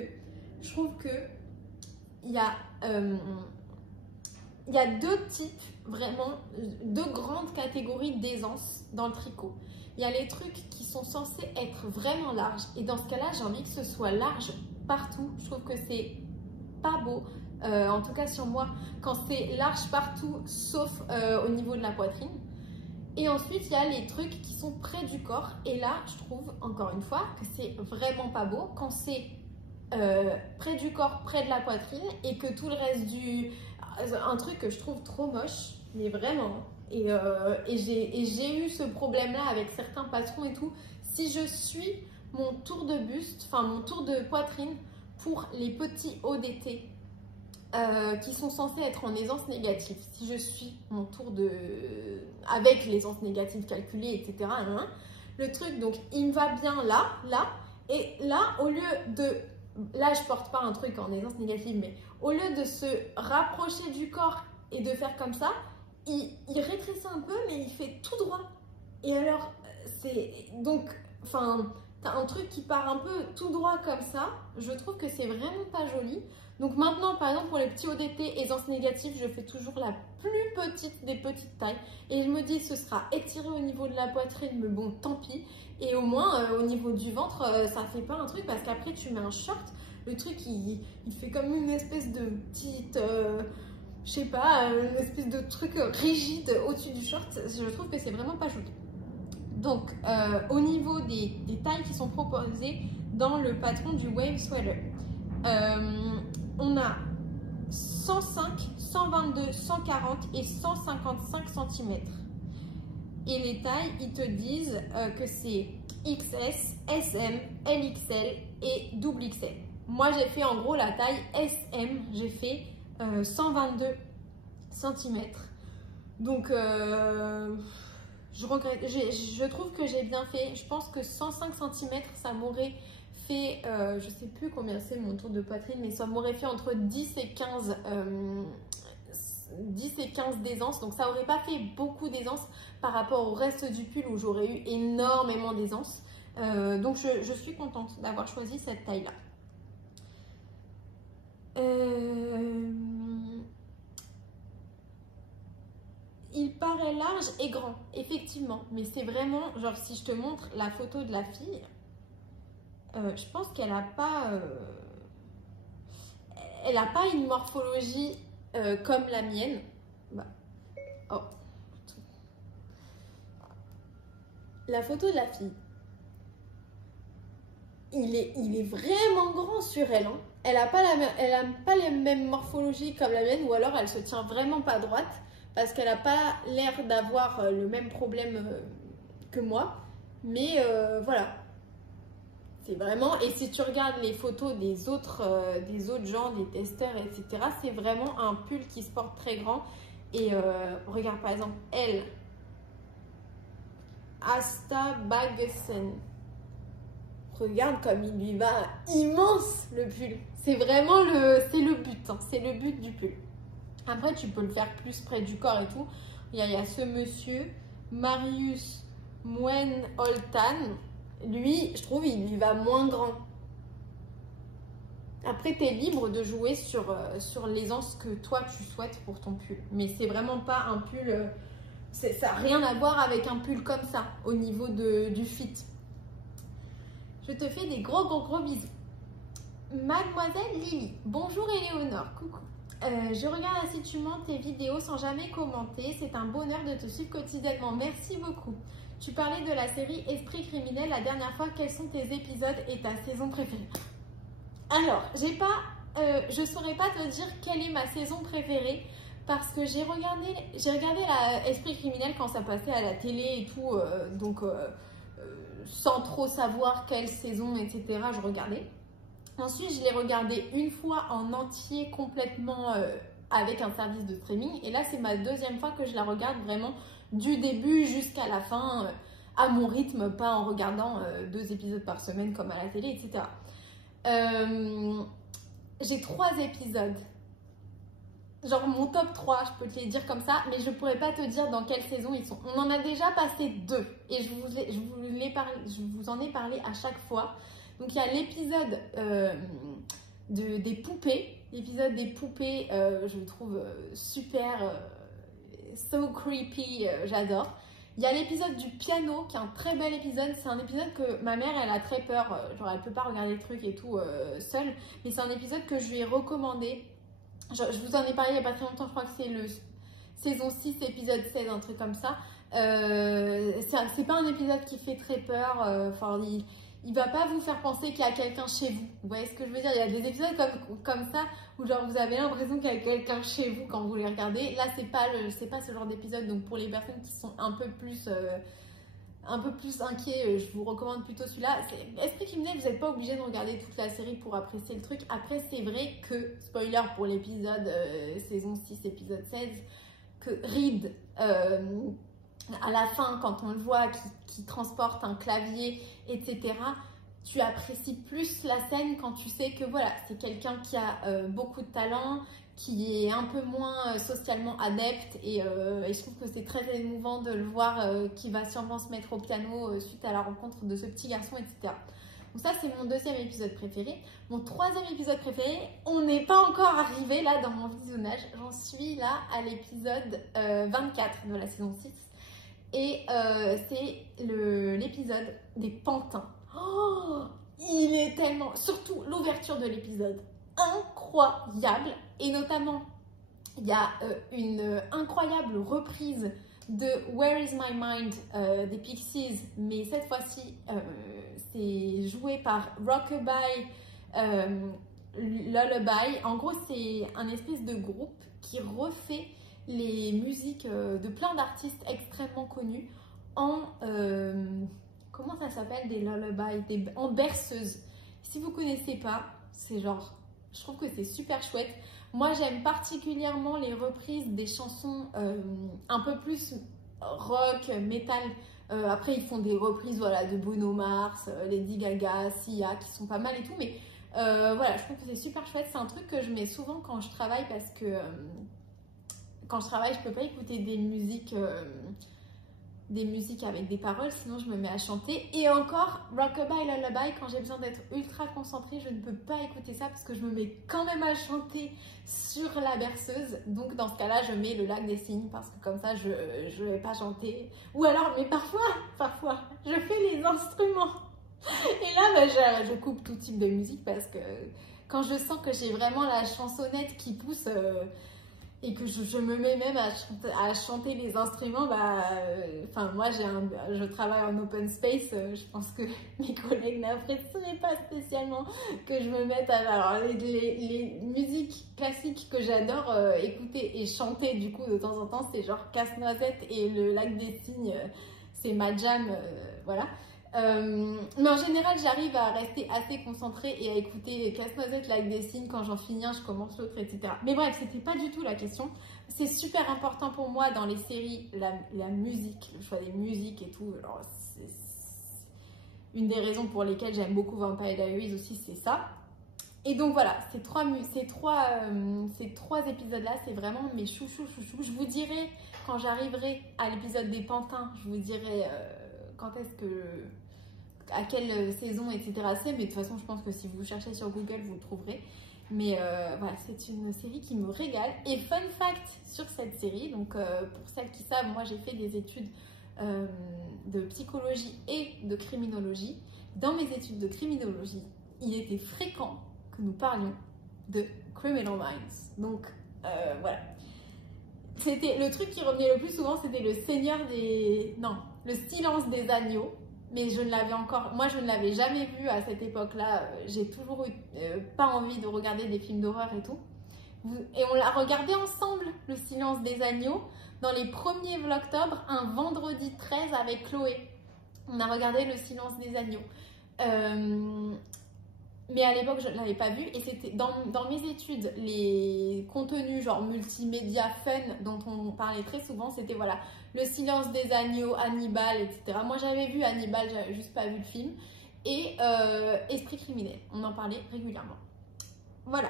je trouve que il y a deux types, vraiment, deux grandes catégories d'aisance dans le tricot. Il y a les trucs qui sont censés être vraiment larges et dans ce cas-là, j'ai envie que ce soit large partout. Je trouve que c'est pas beau, en tout cas sur moi, quand c'est large partout sauf au niveau de la poitrine. Et ensuite, il y a les trucs qui sont près du corps et là, je trouve encore une fois que c'est vraiment pas beau quand c'est près du corps, près de la poitrine et que tout le reste un truc que je trouve trop moche, mais vraiment. Et j'ai eu ce problème-là avec certains patrons et tout. Si je suis mon tour de buste, enfin mon tour de poitrine pour les petits hauts d'été qui sont censés être en aisance négative, si je suis mon tour avec l'aisance négative calculée, etc. Le truc, donc il me va bien là, et là, au lieu de... Là, je porte pas un truc en aisance négative, mais au lieu de se rapprocher du corps et de faire comme ça, il rétrécit un peu, mais il fait tout droit. Et alors, c'est... Donc, enfin, t'as un truc qui part un peu tout droit comme ça. Je trouve que c'est vraiment pas joli. Donc maintenant, par exemple, pour les petits hauts d'été, aisance négative, je fais toujours la plus petite des petites tailles. Et je me dis, ce sera étiré au niveau de la poitrine, mais bon, tant pis. Et au moins, au niveau du ventre, ça fait pas un truc, parce qu'après, tu mets un short, le truc, il fait comme une espèce de petite... je sais pas, une espèce de truc rigide au-dessus du short. Je trouve que c'est vraiment pas joli. Donc, au niveau des tailles qui sont proposées dans le patron du Wave Sweater, on a 105, 122, 140 et 155 cm. Et les tailles, ils te disent que c'est XS, SM, LXL et XXL. Moi, j'ai fait en gros la taille SM, j'ai fait 122 cm. Donc, je regrette. Je trouve que j'ai bien fait. Je pense que 105 cm, ça m'aurait fait, je sais plus combien c'est mon tour de poitrine, mais ça m'aurait fait entre 10 et 15 d'aisance. Donc, ça aurait pas fait beaucoup d'aisance par rapport au reste du pull où j'aurais eu énormément d'aisance. Donc, je suis contente d'avoir choisi cette taille-là. Il paraît large et grand, effectivement, mais c'est vraiment, genre si je te montre la photo de la fille, je pense qu'elle n'a pas, une morphologie comme la mienne. Bah. Oh. La photo de la fille, il est vraiment grand sur elle, hein. Elle n'a pas les mêmes morphologies comme la mienne, ou alors elle se tient vraiment pas droite parce qu'elle n'a pas l'air d'avoir le même problème que moi. Mais voilà, c'est vraiment... Et si tu regardes les photos des autres gens, des testeurs, etc., c'est vraiment un pull qui se porte très grand. Et regarde par exemple, elle, Asta Bagesen. Regarde comme il lui va immense le pull. C'est vraiment le but, hein. C'est le but du pull. Après, tu peux le faire plus près du corps et tout. Il y a ce monsieur, Marius Mwen-Oltan. Lui, je trouve, il lui va moins grand. Après, tu es libre de jouer sur l'aisance que toi tu souhaites pour ton pull. Mais c'est vraiment pas un pull, ça n'a rien à voir avec un pull comme ça au niveau du fit. Je te fais des gros bisous. Mademoiselle Lily, bonjour Éléonore, coucou. Je regarde assidûment tes vidéos sans jamais commenter. C'est un bonheur de te suivre quotidiennement. Merci beaucoup. Tu parlais de la série Esprit criminel la dernière fois. Quels sont tes épisodes et ta saison préférée? Alors, je saurais pas te dire quelle est ma saison préférée parce que j'ai regardé Esprit criminel quand ça passait à la télé et tout, sans trop savoir quelle saison, etc. je regardais. Ensuite, je l'ai regardé une fois en entier complètement avec un service de streaming. Et là, c'est ma deuxième fois que je la regarde vraiment du début jusqu'à la fin, à mon rythme, pas en regardant 2 épisodes par semaine comme à la télé, etc. J'ai 3 épisodes. Genre mon top 3, je peux te les dire comme ça, mais je pourrais pas te dire dans quelle saison ils sont. On en a déjà passé 2 et je vous en ai parlé à chaque fois. Donc il y a l'épisode des poupées. L'épisode des poupées, je le trouve super, so creepy, j'adore. Il y a l'épisode du piano qui est un très bel épisode. C'est un épisode que ma mère, elle a très peur. Genre, elle peut pas regarder le truc et tout seule. Mais c'est un épisode que je lui ai recommandé. Je vous en ai parlé il n'y a pas très longtemps. Je crois que c'est le saison 6, épisode 16, un truc comme ça. C'est pas un épisode qui fait très peur. Enfin, il va pas vous faire penser qu'il y a quelqu'un chez vous. Vous voyez ce que je veux dire? Il y a des épisodes comme ça où genre vous avez l'impression qu'il y a quelqu'un chez vous quand vous les regardez. Là, c'est pas ce genre d'épisode. Donc pour les personnes qui sont un peu plus inquiets, je vous recommande plutôt celui-là. Esprit criminel, vous n'êtes pas obligé de regarder toute la série pour apprécier le truc. Après, c'est vrai que, spoiler pour l'épisode saison 6, épisode 16, que Reed, à la fin, quand on le voit qui transporte un clavier, etc., tu apprécies plus la scène quand tu sais que voilà, c'est quelqu'un qui a beaucoup de talent, qui est un peu moins socialement adepte et je trouve que c'est très émouvant de le voir qui va sûrement se mettre au piano suite à la rencontre de ce petit garçon, etc. Donc ça, c'est mon 2e épisode préféré. Mon 3e épisode préféré, on n'est pas encore arrivé là dans mon visionnage. J'en suis là à l'épisode 24 de la saison 6. Et c'est l'épisode des pantins. Oh, il est tellement... Surtout l'ouverture de l'épisode, incroyable. Et notamment, il y a une incroyable reprise de Where is my mind des Pixies. Mais cette fois-ci, c'est joué par Rockabye Lullaby. En gros, c'est un espèce de groupe qui refait les musiques de plein d'artistes extrêmement connus en comment ça s'appelle, des lullabies, en berceuse. Si vous connaissez pas, c'est genre, je trouve que c'est super chouette. Moi, j'aime particulièrement les reprises des chansons un peu plus rock, metal. Après, ils font des reprises, voilà, de Bruno Mars, Lady Gaga, Sia, qui sont pas mal et tout. Mais voilà, je trouve que c'est super chouette. C'est un truc que je mets souvent quand je travaille parce que quand je travaille, je peux pas écouter des musiques avec des paroles, sinon je me mets à chanter. Et encore, Rockabye Lullaby, quand j'ai besoin d'être ultra concentrée, je ne peux pas écouter ça parce que je me mets quand même à chanter sur la berceuse. Donc dans ce cas-là, je mets le lac des cygnes parce que comme ça, je vais pas chanter. Ou alors, mais parfois, je fais les instruments. Et là, je coupe tout type de musique parce que quand je sens que j'ai vraiment la chansonnette qui pousse... et que je me mets même à chanter les instruments, moi je travaille en open space, je pense que mes collègues n'apprécieraient pas spécialement que je me mette à... Alors les musiques classiques que j'adore écouter et chanter du coup de temps en temps, c'est genre Casse-Noisette et le Lac des Cygnes, c'est ma jam, voilà. Mais en général, j'arrive à rester assez concentrée et à écouter Casse-Noisette, Lac des Cygnes. Quand j'en finis un, je commence l'autre, etc. Mais bref, c'était pas du tout la question. C'est super important pour moi dans les séries, la musique, le choix des musiques et tout. Alors, c'est une des raisons pour lesquelles j'aime beaucoup Vampire Diaries aussi, c'est ça. Et donc voilà, ces trois épisodes-là, c'est vraiment mes chouchous. Je vous dirai, quand j'arriverai à l'épisode des pantins, je vous dirai quand est-ce que à quelle saison, etc. c'est, mais de toute façon, je pense que si vous cherchez sur Google, vous le trouverez. Mais voilà, c'est une série qui me régale. Et fun fact sur cette série, donc pour celles qui savent, moi j'ai fait des études de psychologie et de criminologie. Dans mes études de criminologie, il était fréquent que nous parlions de Criminal Minds. Donc voilà. C'était le truc qui revenait le plus souvent, c'était le le Silence des agneaux. Mais je ne l'avais moi je ne l'avais jamais vu à cette époque-là. J'ai toujours eu pas envie de regarder des films d'horreur et tout. Et on l'a regardé ensemble, le Silence des agneaux, dans les premiers octobre, un vendredi 13 avec Chloé. On a regardé le Silence des agneaux. Mais à l'époque, je ne l'avais pas vu. Et c'était dans mes études, les contenus genre multimédia fun dont on parlait très souvent, c'était voilà, le Silence des agneaux, Hannibal, etc. Moi, j'avais vu Hannibal, j'avais juste pas vu le film. Et Esprit criminel, on en parlait régulièrement. Voilà.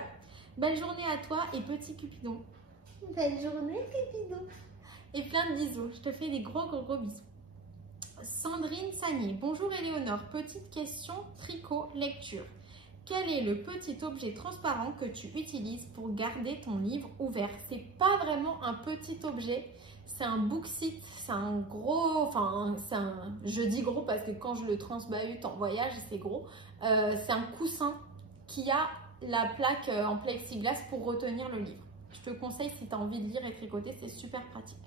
Belle journée à toi et petit Cupidon. Belle journée, Cupidon. Et plein de bisous. Je te fais des gros bisous. Sandrine Sagné. Bonjour Éléonore. Petite question tricot lecture. Quel est le petit objet transparent que tu utilises pour garder ton livre ouvert? C'est pas vraiment un petit objet, c'est un booksit, c'est un gros, je dis gros parce que quand je le transbahute en voyage, c'est gros. C'est un coussin qui a la plaque en plexiglas pour retenir le livre. Je te conseille si tu as envie de lire et tricoter, c'est super pratique.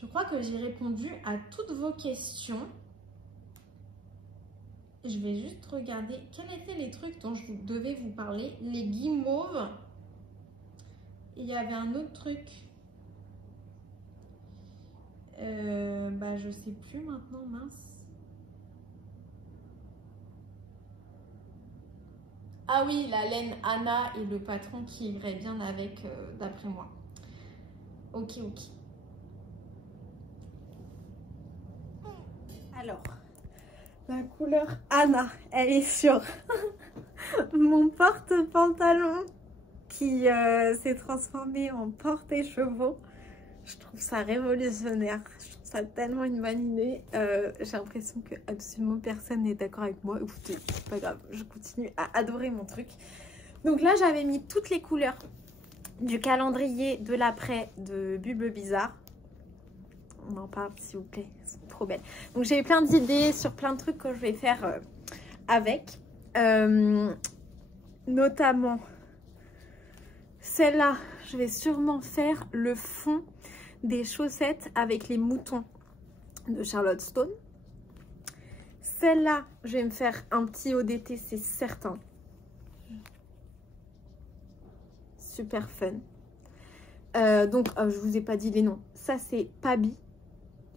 Je crois que j'ai répondu à toutes vos questions. Je vais juste regarder quels étaient les trucs dont je devais vous parler. Les guimauves. Il y avait un autre truc. Je sais plus maintenant, mince. Ah oui, la laine Anna et le patron qui irait bien avec, d'après moi. Ok. Alors... la couleur Anna, elle est sur mon porte-pantalon qui s'est transformé en porte-chevaux. Je trouve ça révolutionnaire. Je trouve ça tellement une bonne idée. J'ai l'impression que absolument personne n'est d'accord avec moi. Écoutez, c'est pas grave, je continue à adorer mon truc. Donc là, j'avais mis toutes les couleurs du calendrier de l'après de Bulbe Bizarre. On en parle s'il vous plaît, elles sont trop belles. Donc j'ai plein d'idées sur plein de trucs que je vais faire avec. Notamment celle-là, je vais sûrement faire le fond des chaussettes avec les moutons de Charlotte Stone. Celle-là, je vais me faire un petit haut d'été, c'est certain. Super fun. Je vous ai pas dit les noms. Ça c'est Pabi.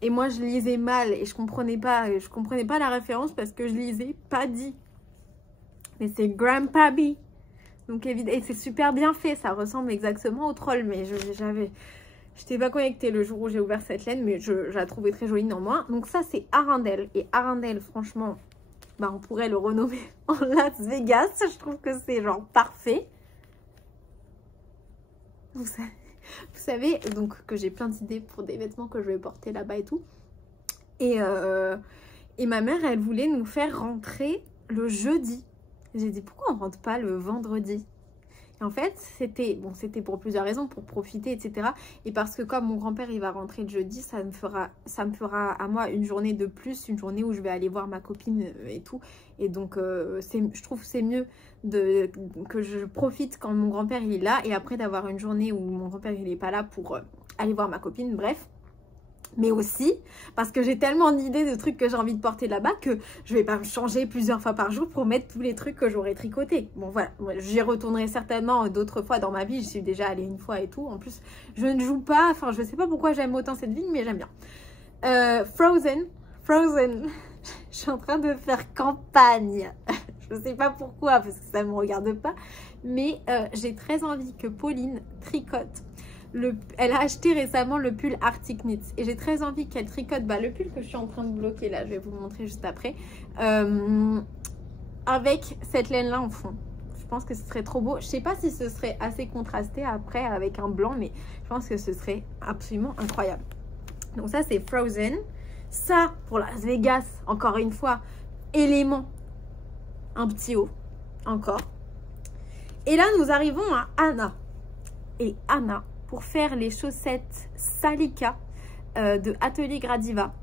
Et moi je lisais mal et je comprenais pas la référence parce que je lisais Paddy. Mais c'est Grandpa B. Donc évidemment, et c'est super bien fait, ça ressemble exactement au troll. Mais j'étais pas connectée le jour où j'ai ouvert cette laine, mais je la trouvais très jolie néanmoins. Donc ça c'est Arundel. Et Arundel, franchement, on pourrait le renommer en Las Vegas. Je trouve que c'est genre parfait. Vous savez, donc que j'ai plein d'idées pour des vêtements que je vais porter là-bas et tout. Et ma mère, elle voulait nous faire rentrer le jeudi. J'ai dit, pourquoi on rentre pas le vendredi? Et en fait, c'était pour plusieurs raisons, pour profiter, etc. Et parce que comme mon grand-père, il va rentrer le jeudi, ça me fera à moi une journée de plus, une journée où je vais aller voir ma copine et tout. Et donc, je trouve que c'est mieux que je profite quand mon grand-père il est là et après d'avoir une journée où mon grand-père il n'est pas là pour aller voir ma copine, bref. Mais aussi parce que j'ai tellement d'idées de trucs que j'ai envie de porter là-bas que je vais pas me changer plusieurs fois par jour pour mettre tous les trucs que j'aurais tricotés. Bon voilà, j'y retournerai certainement d'autres fois dans ma vie, j'y suis déjà allée une fois et tout. En plus, je ne joue pas, je sais pas pourquoi j'aime autant cette ville, mais j'aime bien. Frozen, je suis en train de faire campagne. Je sais pas pourquoi, parce que ça ne me regarde pas. Mais j'ai très envie que Pauline tricote. Elle a acheté récemment le pull Arctic Knits. Et j'ai très envie qu'elle tricote le pull que je suis en train de bloquer là. Je vais vous le montrer juste après. Avec cette laine-là en fond. Je pense que ce serait trop beau. Je sais pas si ce serait assez contrasté après avec un blanc. Mais je pense que ce serait absolument incroyable. Donc ça, c'est Frozen. Ça, pour Las Vegas, encore une fois, élément, un petit haut, encore. Et là, nous arrivons à Anna. Et Anna, pour faire les chaussettes Salika de Atelier Gradiva,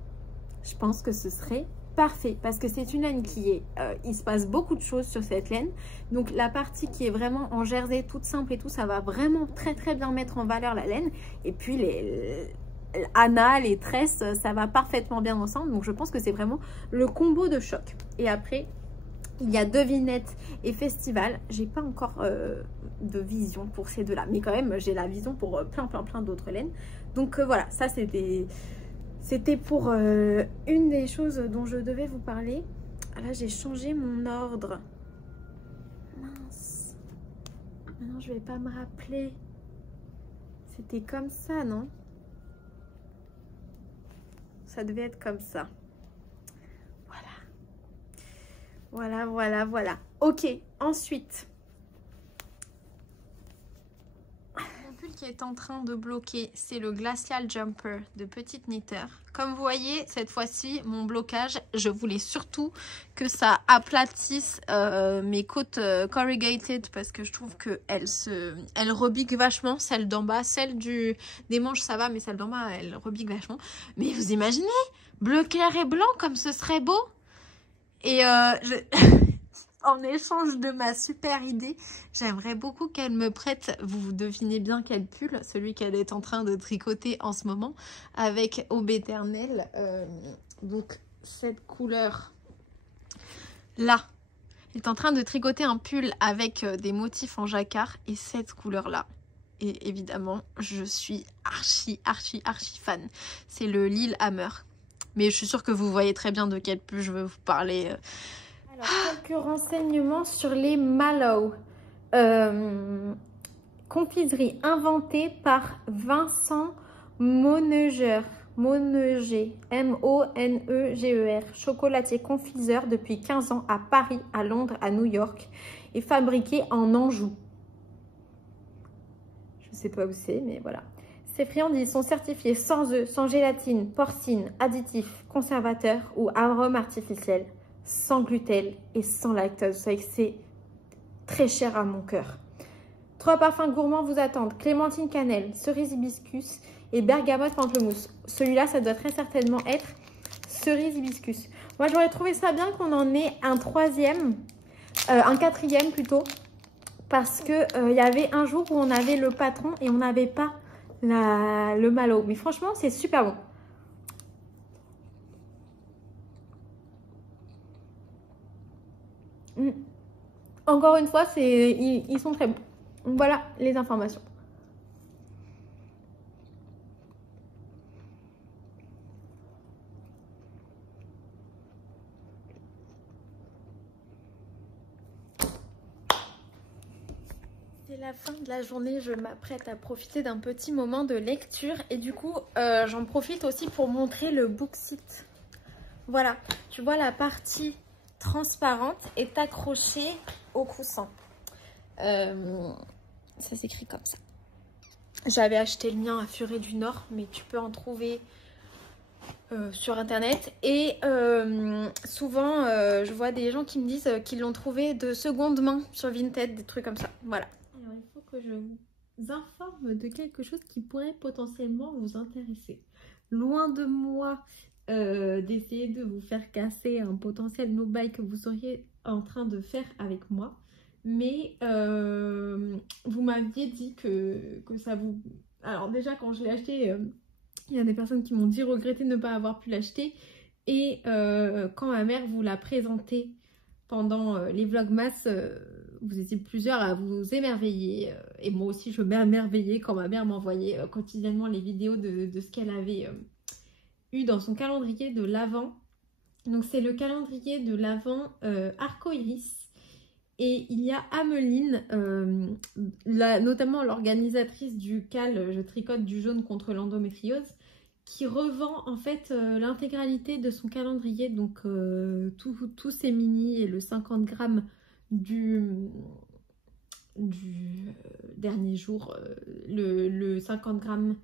je pense que ce serait parfait parce que c'est une laine qui est, il se passe beaucoup de choses sur cette laine. Donc la partie qui est vraiment en jersey, toute simple et tout, ça va vraiment très très bien mettre en valeur la laine. Et puis Anna, les tresses, ça va parfaitement bien ensemble. Donc je pense que c'est vraiment le combo de choc. Et après, il y a Devinette et Festival. J'ai pas encore de vision pour ces deux-là. Mais quand même, j'ai la vision pour plein d'autres laines. Donc voilà, ça c'était pour une des choses dont je devais vous parler. Là, j'ai changé mon ordre. Mince. Maintenant, je vais pas me rappeler. C'était comme ça, non? Ça devait être comme ça. Voilà. Ok, ensuite. Mon pull qui est en train de bloquer, c'est le Glacial Jumper de Petite Knitter. Comme vous voyez, cette fois-ci, mon blocage, je voulais surtout que ça aplatisse mes côtes corrugated parce que je trouve qu'elle rebigue vachement, celle d'en bas. Celle des manches, ça va, mais celle d'en bas, elle rebigue vachement. Mais vous imaginez, bleu clair et blanc, comme ce serait beau. Et en échange de ma super idée, j'aimerais beaucoup qu'elle me prête, vous devinez bien quel pull, celui qu'elle est en train de tricoter en ce moment, avec Aube Éternelle. Donc cette couleur là, elle est en train de tricoter un pull avec des motifs en jacquard et cette couleur là. Et évidemment, je suis archi fan. C'est le Lille Hammer. Mais je suis sûre que vous voyez très bien de quel pull je veux vous parler. Alors, quelques renseignements sur les Mallow. Confiserie inventée par Vincent Monneger. M-O-N-E-G-E-R. Chocolatier confiseur depuis 15 ans à Paris, à Londres, à New York. Et fabriqué en Anjou. Je ne sais pas où c'est, mais voilà. Ces friandises sont certifiées sans œufs, sans gélatine, porcine, additifs, conservateurs ou arômes artificiels, sans gluten et sans lactose. Vous savez que c'est très cher à mon cœur. 3 parfums gourmands vous attendent. Clémentine cannelle, cerise hibiscus et bergamote pamplemousse. Celui-là, ça doit très certainement être cerise hibiscus. Moi, j'aurais trouvé ça bien qu'on en ait un quatrième plutôt. Parce que y avait un jour où on avait le patron et on n'avait pas le Mallow. Mais franchement, c'est super bon. Encore une fois, ils sont très bons. Voilà les informations. C'est la fin de la journée, je m'apprête à profiter d'un petit moment de lecture et du coup j'en profite aussi pour montrer le Booksite. Voilà, tu vois la partie transparente est accrochée au coussin. Ça s'écrit comme ça. J'avais acheté le mien à Furet du Nord, mais tu peux en trouver sur internet. Et souvent, je vois des gens qui me disent qu'ils l'ont trouvé de seconde main sur Vinted, des trucs comme ça. Voilà. Alors, il faut que je vous informe de quelque chose qui pourrait potentiellement vous intéresser. Loin de moi d'essayer de vous faire casser un potentiel no-buy que vous seriez en train de faire avec moi. Mais vous m'aviez dit que ça vous... Alors déjà quand je l'ai acheté, il y a des personnes qui m'ont dit regretter de ne pas avoir pu l'acheter. Et quand ma mère vous l'a présenté pendant les vlogmas, vous étiez plusieurs à vous émerveiller. Et moi aussi je m'émerveillais quand ma mère m'envoyait quotidiennement les vidéos de ce qu'elle avait eu dans son calendrier de l'Avent. Donc c'est le calendrier de l'Avent Arcoiris. Et il y a Ameline, notamment l'organisatrice du CAL, je tricote du jaune contre l'endométriose, qui revend en fait l'intégralité de son calendrier, donc tous ses mini et le 50 grammes du dernier jour, le 50 grammes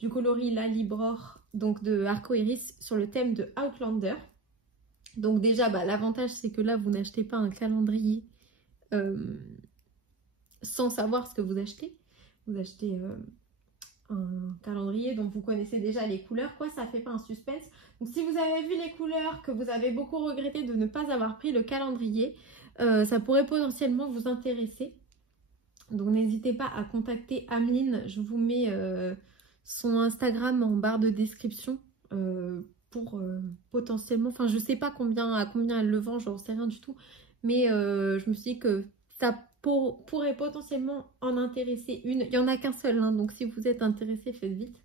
du coloris La Libror donc de Arco Iris sur le thème de Outlander. Donc déjà, l'avantage c'est que là, vous n'achetez pas un calendrier sans savoir ce que vous achetez. Vous achetez un calendrier dont vous connaissez déjà les couleurs, quoi, ça fait pas un suspense. Donc si vous avez vu les couleurs, que vous avez beaucoup regretté de ne pas avoir pris le calendrier, ça pourrait potentiellement vous intéresser. Donc n'hésitez pas à contacter Ameline, je vous mets son Instagram en barre de description pour potentiellement, enfin je sais pas à combien elle le vend, j'en sais rien du tout, mais je me suis dit que ça pourrait potentiellement en intéresser une. Il n'y en a qu'un seul, hein, donc si vous êtes intéressé, faites vite.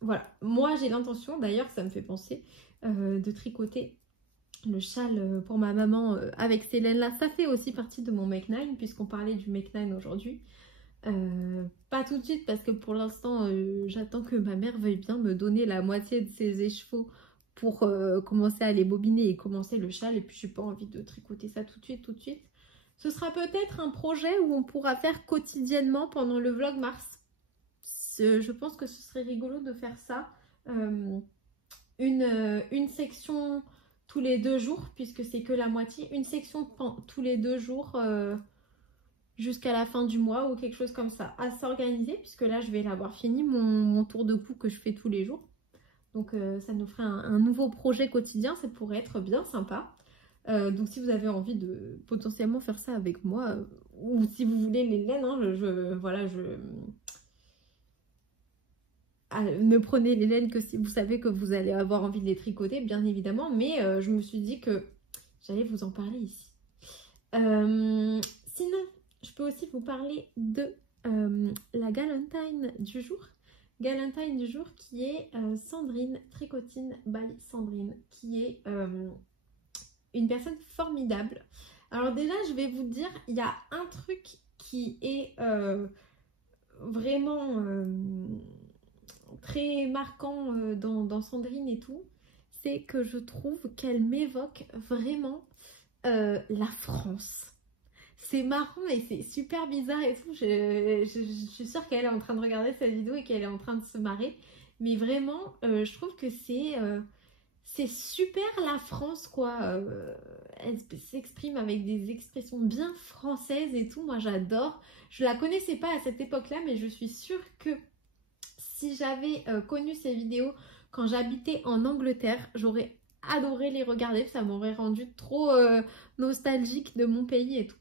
Voilà, moi j'ai l'intention, d'ailleurs ça me fait penser, de tricoter le châle pour ma maman avec ces laines là. Ça fait aussi partie de mon Make 9 puisqu'on parlait du Make 9 aujourd'hui. Pas tout de suite parce que pour l'instant j'attends que ma mère veuille bien me donner la moitié de ses écheveaux pour commencer à les bobiner et commencer le châle, et puis j'ai pas envie de tricoter ça tout de suite. Ce sera peut-être un projet où on pourra faire quotidiennement pendant le vlog mars. Je pense que ce serait rigolo de faire ça, une section tous les 2 jours puisque c'est que la moitié, une section tous les 2 jours jusqu'à la fin du mois ou quelque chose comme ça, à s'organiser, puisque là je vais l'avoir fini mon tour de cou que je fais tous les jours. Donc ça nous ferait un nouveau projet quotidien, ça pourrait être bien sympa. Donc si vous avez envie de potentiellement faire ça avec moi, ou si vous voulez les laines, hein, ne prenez les laines que si vous savez que vous allez avoir envie de les tricoter, bien évidemment, mais je me suis dit que j'allais vous en parler ici. Sinon, je peux aussi vous parler de la galantine du jour. Galantine du jour qui est Sandrine, Tricotine by Sandrine, qui est une personne formidable. Alors déjà, je vais vous dire, il y a un truc qui est vraiment très marquant dans Sandrine et tout, c'est que je trouve qu'elle m'évoque vraiment la France. C'est marrant et c'est super bizarre et tout. Je suis sûre qu'elle est en train de regarder cette vidéo et qu'elle est en train de se marrer. Mais vraiment, je trouve que c'est super la France, quoi. Elle s'exprime avec des expressions bien françaises et tout. Moi, j'adore. Je la connaissais pas à cette époque-là, mais je suis sûre que si j'avais connu ces vidéos quand j'habitais en Angleterre, j'aurais adoré les regarder. Ça m'aurait rendu trop nostalgique de mon pays et tout.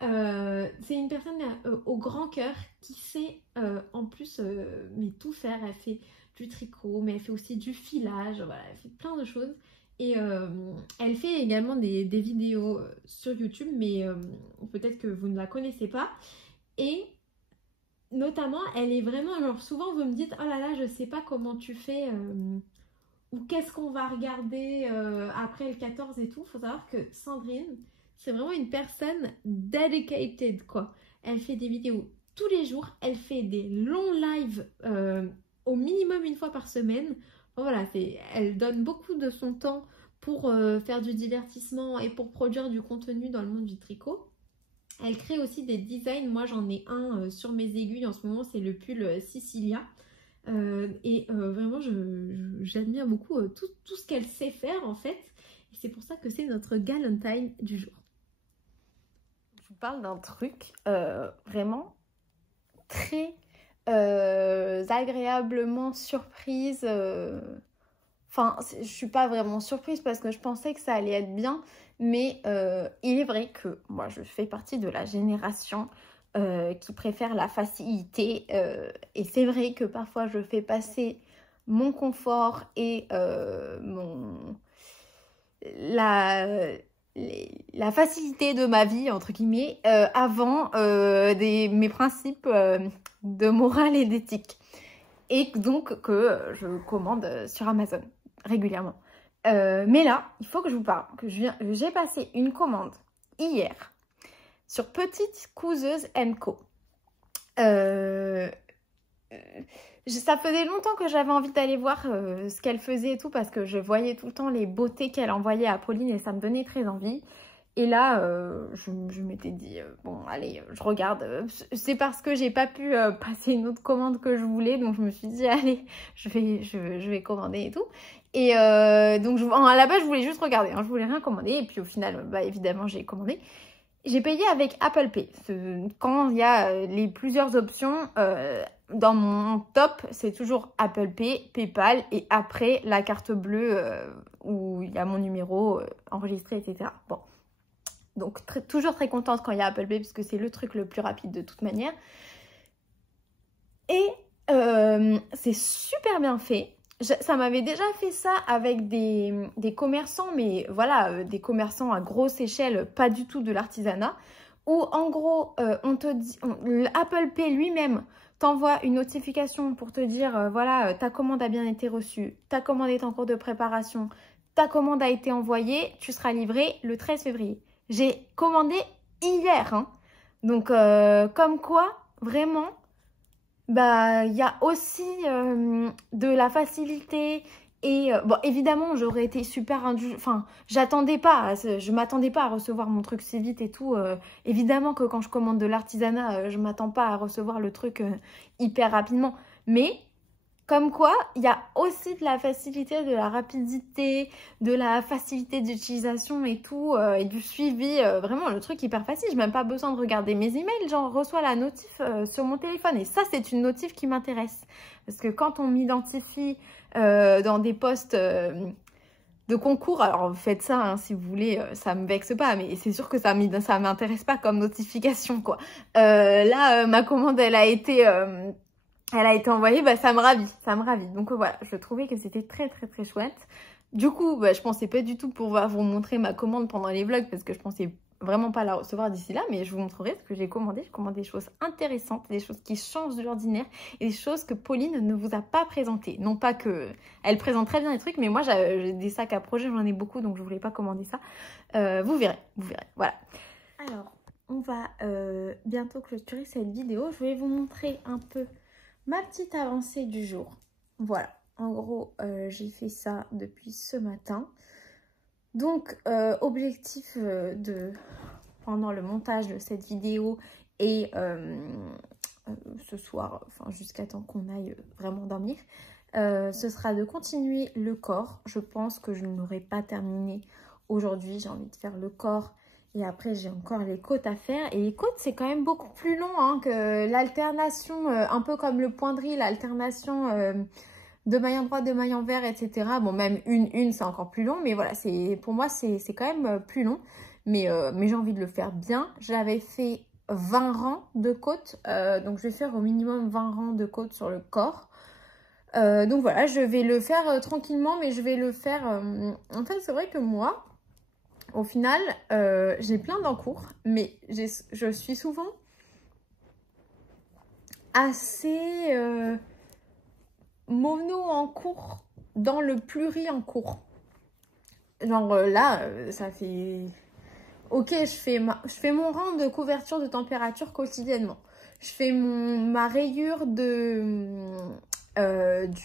C'est une personne au grand cœur qui sait en plus mais tout faire. Elle fait du tricot, mais elle fait aussi du filage, voilà, elle fait plein de choses. Et elle fait également des vidéos sur YouTube, mais peut-être que vous ne la connaissez pas. Et notamment, elle est vraiment, genre souvent vous me dites « Oh là là, je sais pas comment tu fais ou qu'est-ce qu'on va regarder après le 14 et tout ». Il faut savoir que Sandrine, c'est vraiment une personne dedicated, quoi. Elle fait des vidéos tous les jours, elle fait des longs lives au minimum une fois par semaine. Enfin, voilà, elle donne beaucoup de son temps pour faire du divertissement et pour produire du contenu dans le monde du tricot. Elle crée aussi des designs. Moi, j'en ai un sur mes aiguilles en ce moment, c'est le pull Sicilia. Vraiment, j'admire beaucoup tout ce qu'elle sait faire, en fait. Et c'est pour ça que c'est notre galantine du jour. Je vous parle d'un truc vraiment très agréablement surprise. Enfin, je suis pas vraiment surprise parce que je pensais que ça allait être bien, mais il est vrai que moi je fais partie de la génération qui préfère la facilité et c'est vrai que parfois je fais passer mon confort et la facilité de ma vie, entre guillemets, avant mes principes de morale et d'éthique. Et donc que je commande sur Amazon régulièrement. Mais là, il faut que je vous parle, que j'ai passé une commande hier sur Petite Couseuse & Co. Ça faisait longtemps que j'avais envie d'aller voir ce qu'elle faisait et tout parce que je voyais tout le temps les beautés qu'elle envoyait à Pauline et ça me donnait très envie. Et là, je m'étais dit, bon, allez, je regarde. C'est parce que j'ai pas pu passer une autre commande que je voulais. Donc, je me suis dit, allez, je vais commander et tout. Et donc, à la base, je voulais juste regarder. Hein, je voulais rien commander. Et puis, au final, bah, évidemment, j'ai commandé. J'ai payé avec Apple Pay. Quand il y a les plusieurs options, dans mon top, c'est toujours Apple Pay, PayPal et après la carte bleue où il y a mon numéro enregistré, etc. Bon. Donc, toujours très contente quand il y a Apple Pay parce que c'est le truc le plus rapide de toute manière. Et c'est super bien fait. Ça m'avait déjà fait ça avec des commerçants, mais voilà, des commerçants à grosse échelle, pas du tout de l'artisanat, où en gros, on te dit, Apple Pay lui-même t'envoie une notification pour te dire, voilà, ta commande a bien été reçue, ta commande est en cours de préparation, ta commande a été envoyée, tu seras livré le 13 février. J'ai commandé hier, hein. Donc comme quoi, vraiment, bah il y a aussi de la facilité et bon évidemment j'aurais été super enfin je m'attendais pas à recevoir mon truc si vite et tout. Évidemment que quand je commande de l'artisanat, je m'attends pas à recevoir le truc hyper rapidement, mais comme quoi, il y a aussi de la facilité, de la rapidité, de la facilité d'utilisation et tout, et du suivi. Vraiment, le truc hyper facile. Je n'ai même pas besoin de regarder mes emails. J'en reçois la notif sur mon téléphone. Et ça, c'est une notif qui m'intéresse. Parce que quand on m'identifie dans des postes de concours, alors faites ça hein, si vous voulez, ça me vexe pas. Mais c'est sûr que ça m'intéresse pas comme notification, quoi. Là, ma commande, elle a été envoyée, bah, ça me ravit. Donc voilà, je trouvais que c'était très chouette. Du coup, bah, je pensais pas du tout pouvoir vous montrer ma commande pendant les vlogs parce que je pensais vraiment pas la recevoir d'ici là, mais je vous montrerai ce que j'ai commandé. J'ai commandé des choses intéressantes, des choses qui changent de l'ordinaire et des choses que Pauline ne vous a pas présentées. Non pas que elle présente très bien les trucs, mais moi j'ai des sacs à projet, j'en ai beaucoup, donc je voulais pas commander ça. Vous verrez, voilà. Alors, on va bientôt clôturer cette vidéo. Je vais vous montrer un peu ma petite avancée du jour. Voilà, en gros, j'ai fait ça depuis ce matin. Donc, objectif pendant le montage de cette vidéo et ce soir, enfin jusqu'à temps qu'on aille vraiment dormir, ce sera de continuer le corps. Je pense que je n'aurai pas terminé aujourd'hui. J'ai envie de faire le corps. Et après, j'ai encore les côtes à faire. Et les côtes, c'est quand même beaucoup plus long hein, que l'alternation, un peu comme le point de riz, l'alternation de maille en droite, de maille en vert, etc. Bon, même une, c'est encore plus long. Mais voilà, pour moi, c'est quand même plus long. Mais j'ai envie de le faire bien. J'avais fait 20 rangs de côtes. Donc, je vais faire au minimum 20 rangs de côtes sur le corps. Donc voilà, je vais le faire tranquillement. Mais je vais le faire... En fait, c'est vrai que moi... Au final, j'ai plein d'encours, mais je suis souvent assez mono en cours dans le pluri en cours. Genre là, ça fait... Ok, je fais mon rang de couverture de température quotidiennement. Je fais ma rayure du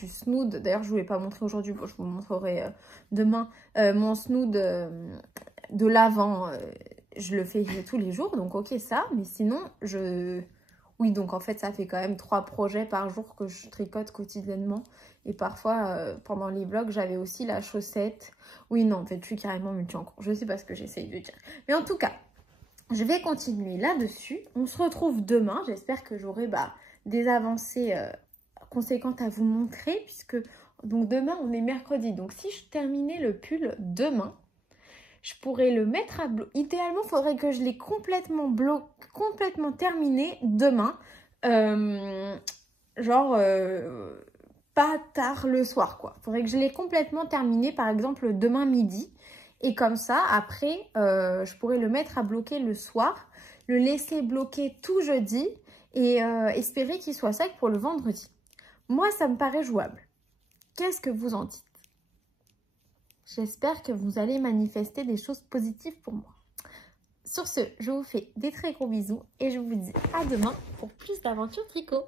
snood. D'ailleurs, je ne voulais pas montrer aujourd'hui, je vous montrerai demain. Mon snood... de l'avant, je le fais tous les jours, donc ok ça, mais sinon oui, donc en fait ça fait quand même 3 projets par jour que je tricote quotidiennement, et parfois pendant les vlogs j'avais aussi la chaussette. Oui non, en fait je suis carrément multi en cours, je sais pas ce que j'essaye de dire, mais en tout cas je vais continuer là-dessus. On se retrouve demain, j'espère que j'aurai des avancées conséquentes à vous montrer, puisque donc demain on est mercredi, donc si je terminais le pull demain, je pourrais le mettre à bloc. Idéalement, il faudrait que je l'ai complètement terminé demain. Pas tard le soir, quoi. Il faudrait que je l'ai complètement terminé, par exemple, demain midi. Et comme ça, après, je pourrais le mettre à bloquer le soir, le laisser bloquer tout jeudi et espérer qu'il soit sec pour le vendredi. Moi, ça me paraît jouable. Qu'est-ce que vous en dites ? J'espère que vous allez manifester des choses positives pour moi. Sur ce, je vous fais des très gros bisous et je vous dis à demain pour plus d'aventures tricot.